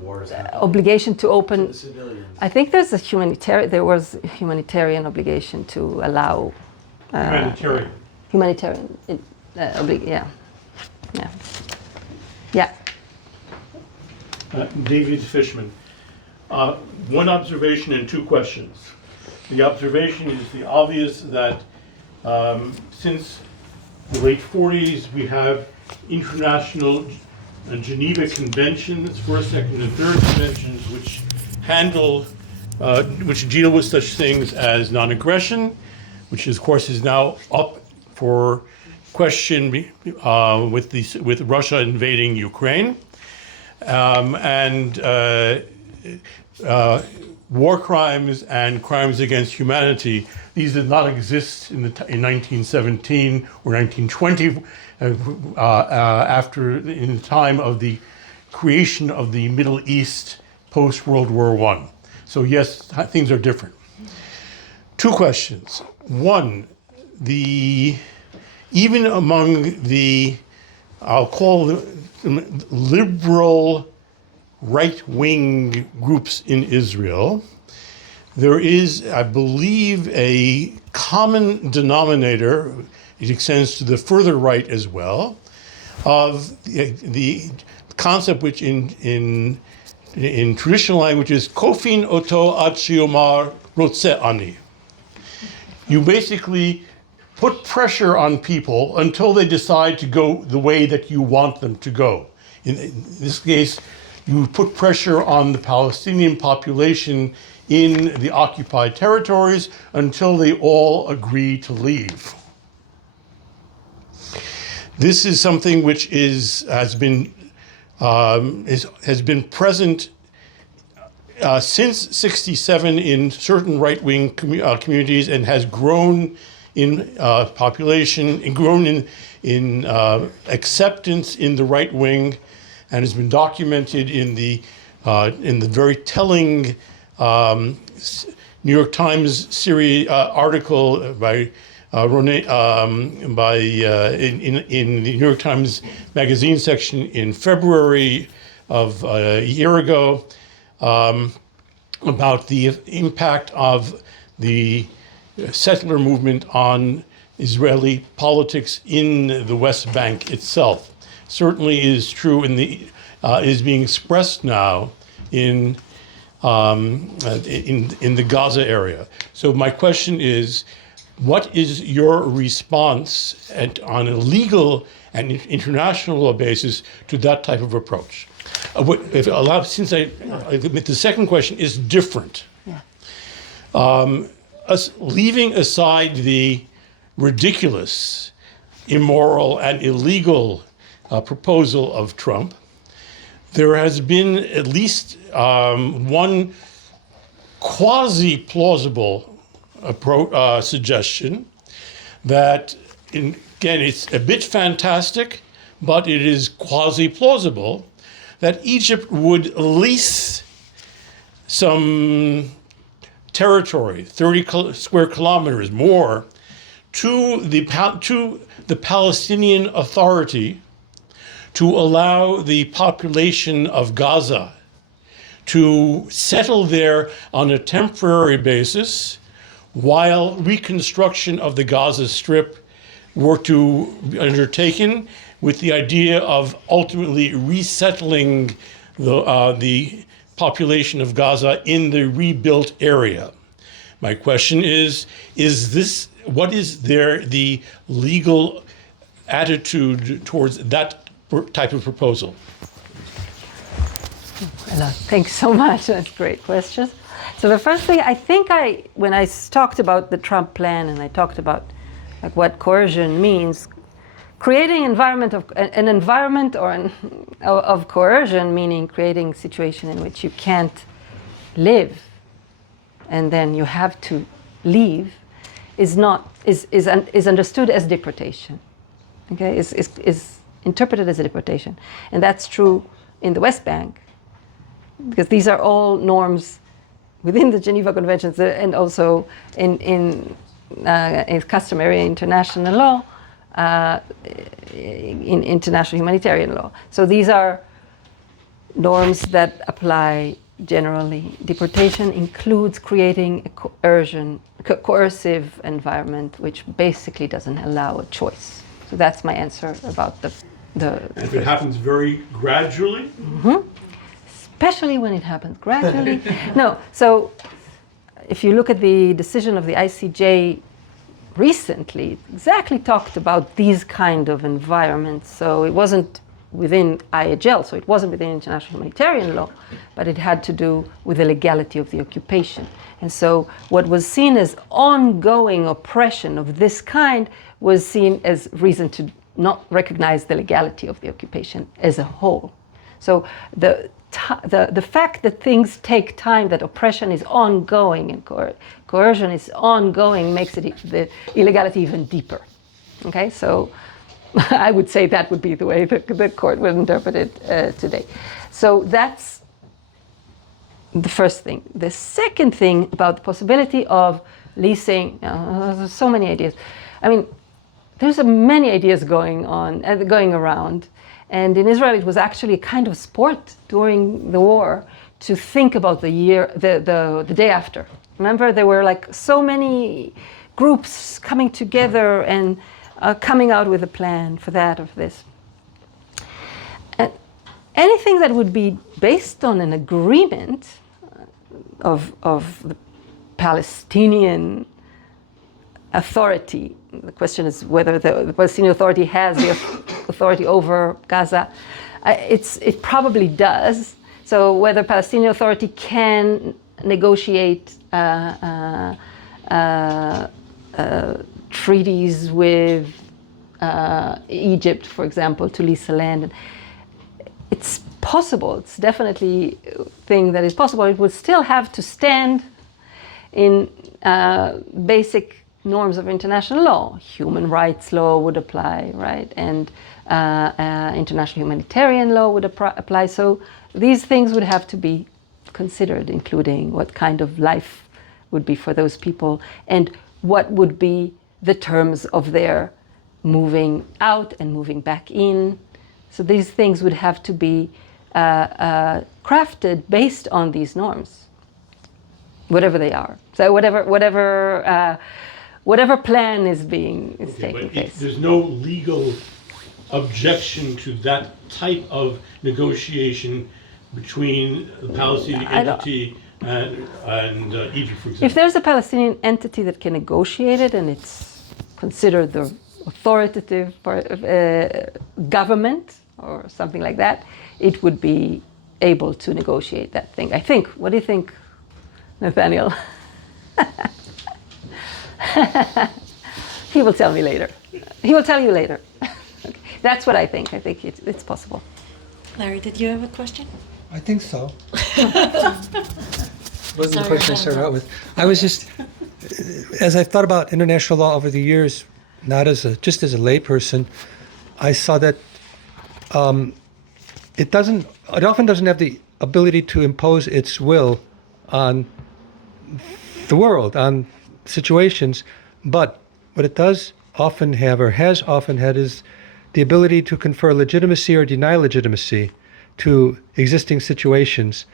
wars happened? Obligation to open. To the civilians. I think there was a humanitarian obligation to allow. Humanitarian. Yeah. David Fishman. One observation and two questions. The observation is the obvious that since the late 40s we have international Geneva Conventions, first, second, and third conventions, which which deal with such things as non-aggression, which of course is now up for question with Russia invading Ukraine, and war crimes and crimes against humanity. These did not exist in 1917 or 1920, in the time of the creation of the Middle East post World War I. So yes, things are different. Two questions. One, even among the, I'll call them liberal right-wing groups in Israel, there is, I believe, a common denominator, it extends to the further right as well, of the concept which in traditional language is kofin oto ad shiomar rotze ani. You basically put pressure on people until they decide to go the way that you want them to go. In this case, you put pressure on the Palestinian population in the occupied territories until they all agree to leave. This is something which has been present since '67 in certain right-wing communities, and has grown in population and grown in acceptance in the right wing, and has been documented in the very telling New York Times series article by in the New York Times magazine section in February of a year ago, about the impact of the settler movement on Israeli politics in the West Bank itself. Certainly is true is being expressed now in the Gaza area. So my question is, what is your response on a legal and international law basis to that type of approach? The second question is different. Yeah. Leaving aside the ridiculous, immoral, and illegal proposal of Trump, there has been at least one quasi-plausible suggestion that, again, it's a bit fantastic, but it is quasi-plausible, that Egypt would lease some territory, 30 square kilometers more, to the Palestinian Authority to allow the population of Gaza to settle there on a temporary basis while reconstruction of the Gaza Strip were to be undertaken, with the idea of ultimately resettling the population of Gaza in the rebuilt area. My question is what is the legal attitude towards that type of proposal? Thanks so much. That's a great question. So the first thing, I think when I talked about the Trump plan and I talked about like what coercion means, creating an environment of coercion, meaning creating a situation in which you can't live and then you have to leave, is understood as deportation. Okay, is interpreted as a deportation, and that's true in the West Bank, because these are all norms within the Geneva Conventions and also in customary international law, in international humanitarian law. So these are norms that apply generally. Deportation includes creating a coercive environment which basically doesn't allow a choice. So that's my answer about the If it happens very gradually? Especially when it happens gradually. No, so if you look at the decision of the ICJ recently, it exactly talked about these kind of environments. So it wasn't within IHL, so it wasn't within international humanitarian law, but it had to do with the legality of the occupation. And so what was seen as ongoing oppression of this kind was seen as reason to not recognize the legality of the occupation as a whole. So the fact that things take time, that oppression is ongoing and coercion is ongoing, makes the illegality even deeper. Okay, so I would say that would be the way the court would interpret it today. So that's the first thing. The second thing about the possibility of leasing, there's so many ideas. I mean, there's many ideas going around. And in Israel, it was actually a kind of sport during the war to think about the day after. Remember, there were like so many groups coming together and coming out with a plan for that or for this. And anything that would be based on an agreement of the Palestinian authority. The question is whether the Palestinian Authority has the authority over Gaza. It probably does. So whether Palestinian Authority can negotiate treaties with Egypt, for example, to lease the land. It's possible. It's definitely a thing that is possible. It would still have to stand in basic norms of international law. Human rights law would apply, right? And international humanitarian law would apply. So these things would have to be considered, including what kind of life would be for those people and what would be the terms of their moving out and moving back in. So these things would have to be crafted based on these norms, whatever they are. So whatever plan is taking place. There's no legal objection to that type of negotiation between the Palestinian entity and Egypt, for example. If there's a Palestinian entity that can negotiate it and it's considered the authoritative government or something like that, it would be able to negotiate that thing. I think. What do you think, Nathaniel? He will tell me later. He will tell you later. Okay. That's what I think. I think it's possible. Larry, did you have a question? I think so. Wasn't the question I started out with. I was just, as I've thought about international law over the years, not just as a layperson, I saw that it often doesn't have the ability to impose its will on the world, on situations, but what it does often have, or has often had, is the ability to confer legitimacy or deny legitimacy to existing situations.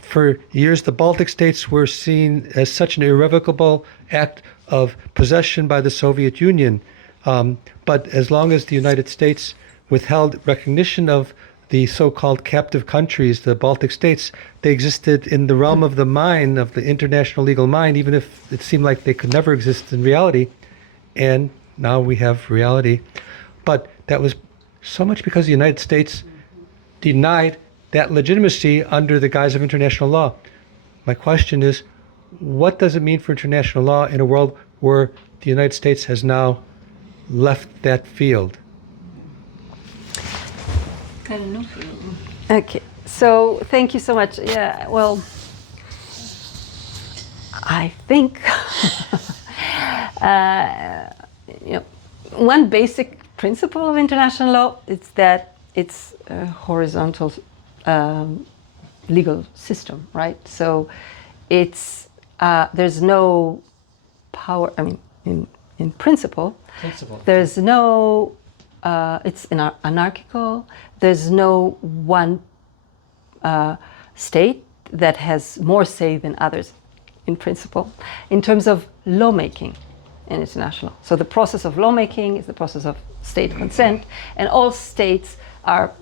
For years, the Baltic states were seen as such an irrevocable act of possession by the Soviet Union. But as long as the United States withheld recognition of the so-called captive countries, the Baltic states, they existed in the realm of the mind, of the international legal mind, even if it seemed like they could never exist in reality. And now we have reality. But that was so much because the United States denied that legitimacy under the guise of international law. My question is, what does it mean for international law in a world where the United States has now left that field? Okay, so thank you so much. Yeah, well, I think one basic principle of international law is that it's a horizontal legal system, right? So it's there's no power. I mean, in principle, there's no. It's anarchical. There's no one state that has more say than others, in principle, in terms of lawmaking in international. So the process of lawmaking is the process of state consent, and all states are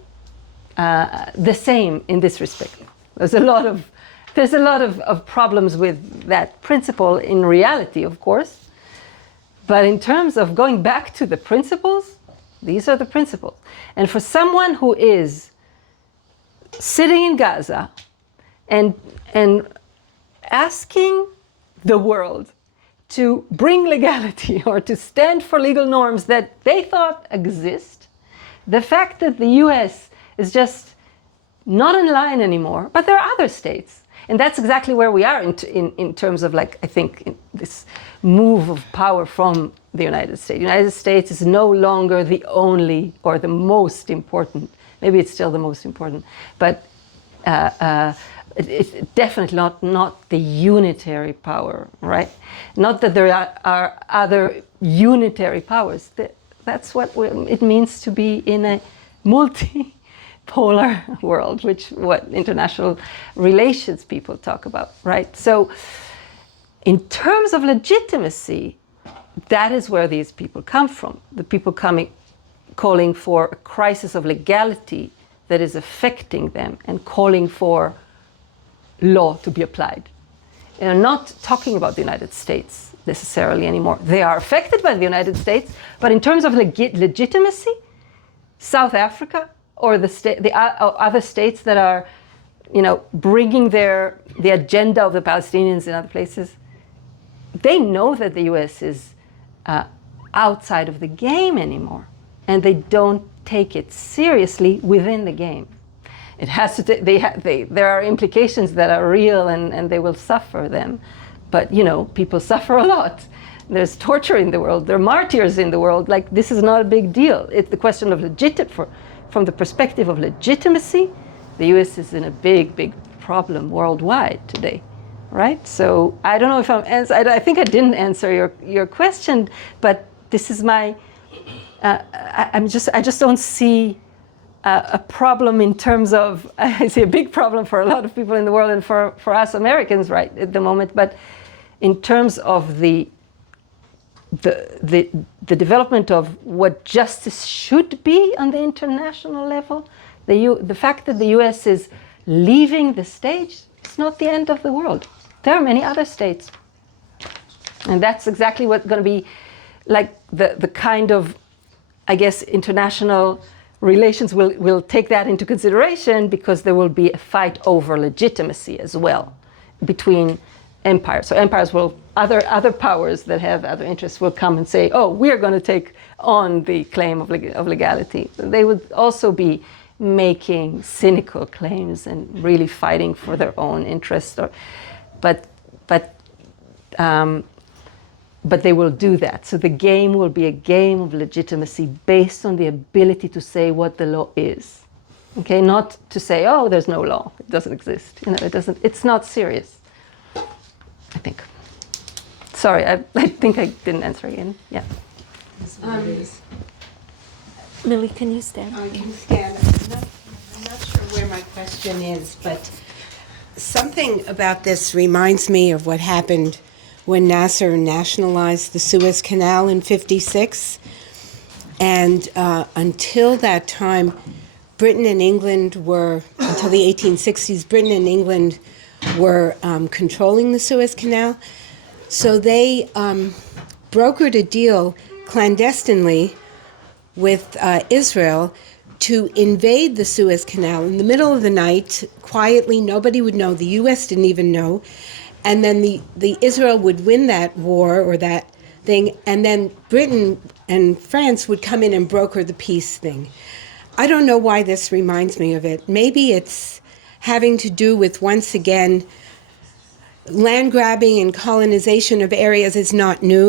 the same in this respect. There's a lot of problems with that principle in reality, of course, but in terms of going back to the principles, these are the principles. And for someone who is sitting in Gaza and asking the world to bring legality or to stand for legal norms that they thought exist, the fact that the US is just not in line anymore, but there are other states. And that's exactly where we are in terms of, like, I think, in this move of power from the United States. The United States is no longer the only or the most important, maybe it's still the most important, but it's definitely not the unitary power, right? Not that there are other unitary powers. That's what it means to be in a multipolar world, what international relations people talk about, right? So in terms of legitimacy, that is where these people come from. The people calling for a crisis of legality that is affecting them and calling for law to be applied. They're not talking about the United States necessarily anymore. They are affected by the United States, but in terms of legitimacy, South Africa or the other states that are, bringing the agenda of the Palestinians in other places, they know that the U.S. is outside of the game anymore, and they don't take it seriously within the game. It has to. There are implications that are real, and they will suffer them. But people suffer a lot. There's torture in the world. There are martyrs in the world. Like, this is not a big deal. It's the question of from the perspective of legitimacy. The U.S. is in a big problem worldwide today, right? So I don't know if I think I didn't answer your question, but this is my. I just don't see a problem in terms of. I see a big problem for a lot of people in the world and for us Americans right at the moment. But in terms of the development of what justice should be on the international level, the fact that the U.S. is leaving the stage, it's not the end of the world. There are many other states, and that's exactly what's going to be like the kind of, I guess, international relations will take that into consideration, because there will be a fight over legitimacy as well between empires. So empires will, other powers that have other interests will come and say, oh, we are going to take on the claim of legality. They would also be making cynical claims and really fighting for their own interests. But they will do that. So the game will be a game of legitimacy based on the ability to say what the law is. Okay, not to say, oh, there's no law, it doesn't exist. It's not serious, I think. Sorry, I think I didn't answer again. Yeah. Lily, can you stand? I can stand. I'm not sure where my question is, but something about this reminds me of what happened when Nasser nationalized the Suez Canal in '56. And until that time, Britain and England were, until the 1860s, Britain and England were controlling the Suez Canal. So they brokered a deal clandestinely with Israel to invade the Suez Canal in the middle of the night, quietly. Nobody would know. The U.S. didn't even know. And then the Israel would win that war or that thing, and then Britain and France would come in and broker the peace thing. I don't know why this reminds me of it. Maybe it's having to do with, once again, land grabbing and colonization of areas is not new.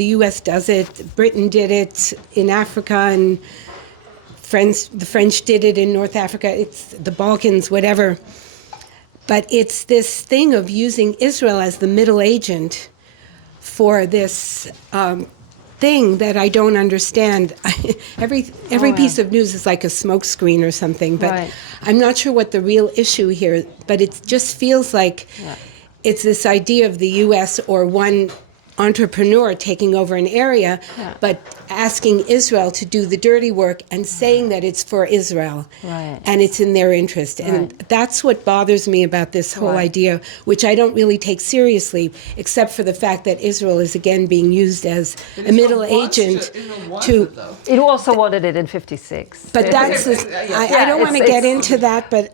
The U.S. does it. Britain did it in Africa, and the French did it in North Africa. It's the Balkans, whatever. But it's this thing of using Israel as the middle agent for this thing that I don't understand. Every piece of news is like a smokescreen or something, but I'm not sure what the real issue here. But it just feels like it's this idea of the U.S. or one entrepreneur taking over an area, but asking Israel to do the dirty work and saying that it's for Israel and it's in their interest. And that's what bothers me about this whole idea, which I don't really take seriously, except for the fact that Israel is again being used as a middle agent to... It also wanted it in 56. But that's... I don't want to get into that, but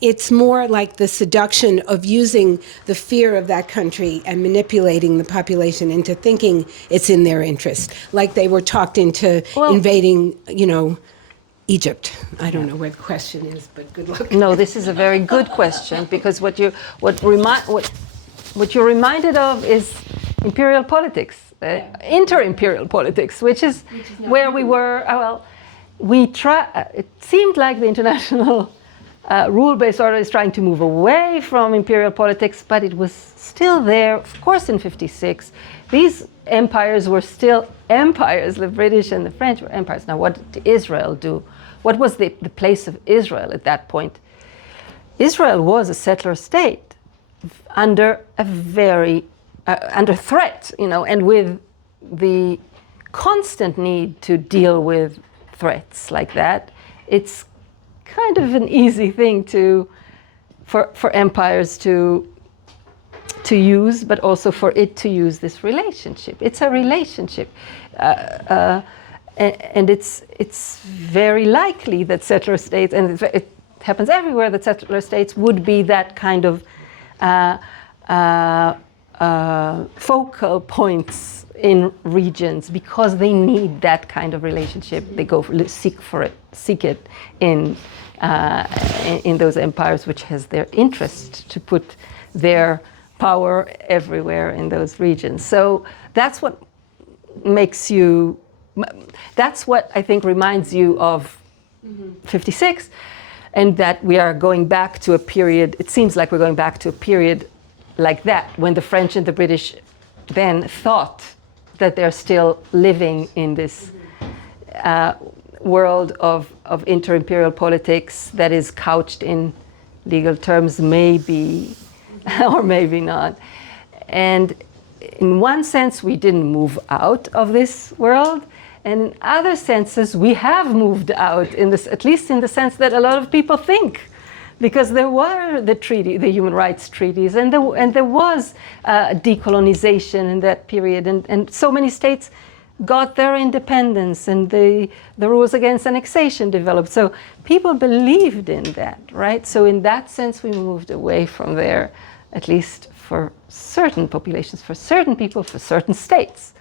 it's more like the seduction of using the fear of that country and manipulating the population into thinking it's in their interest, like they were talked into invading, Egypt. I don't know where the question is, but good luck. No, this is a very good question, because what you're reminded of is imperial politics, inter-imperial politics, which is where we were. It seemed like the international rule-based order is trying to move away from imperial politics, but it was still there, of course, in 56. These empires were still empires. The British and the French were empires. Now, what did Israel do? What was the place of Israel at that point? Israel was a settler state under a very under threat, and with the constant need to deal with threats like that. It's kind of an easy thing for empires to use, but also for it to use this relationship. It's a relationship, and it's very likely that settler states, and it happens everywhere, that settler states would be that kind of focal points in regions, because they need that kind of relationship. They go seek it in those empires, which has their interest to put their power everywhere in those regions. So that's what I think reminds you of 56, and that we are going back to a period, it seems like we're going back to a period like that, when the French and the British then thought that they're still living in this world of inter-imperial politics that is couched in legal terms, maybe, or maybe not. And in one sense, we didn't move out of this world. And in other senses, we have moved out, at least in the sense that a lot of people think. Because there were the human rights treaties, and there was decolonization in that period, and so many states got their independence, and the rules against annexation developed. So people believed in that, right? So in that sense, we moved away from there, at least for certain populations, for certain people, for certain states.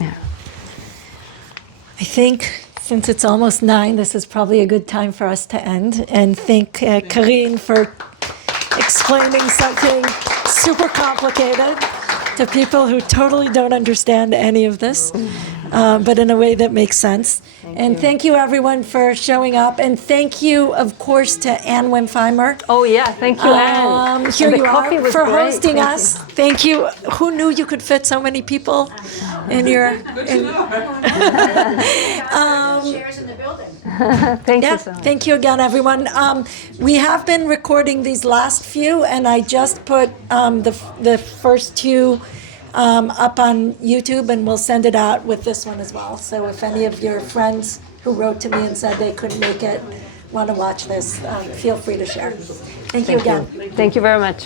Yeah. I think since it's almost 9, this is probably a good time for us to end. And thank Karin for explaining something super complicated to people who totally don't understand any of this, but in a way that makes sense. Thank you everyone for showing up, and thank you, of course, to Ann Wimpheimer. Oh yeah, thank you, Ann. Here you are for great. hosting us. Thank you. Who knew you could fit so many people in your? Chairs in the building. Thank you so much. Thank you again, everyone. We have been recording these last few, and I just put the first 2 up on YouTube, and we'll send it out with this one as well. So if any of your friends who wrote to me and said they couldn't make it want to watch this, feel free to share. Thank you again. Thank you very much.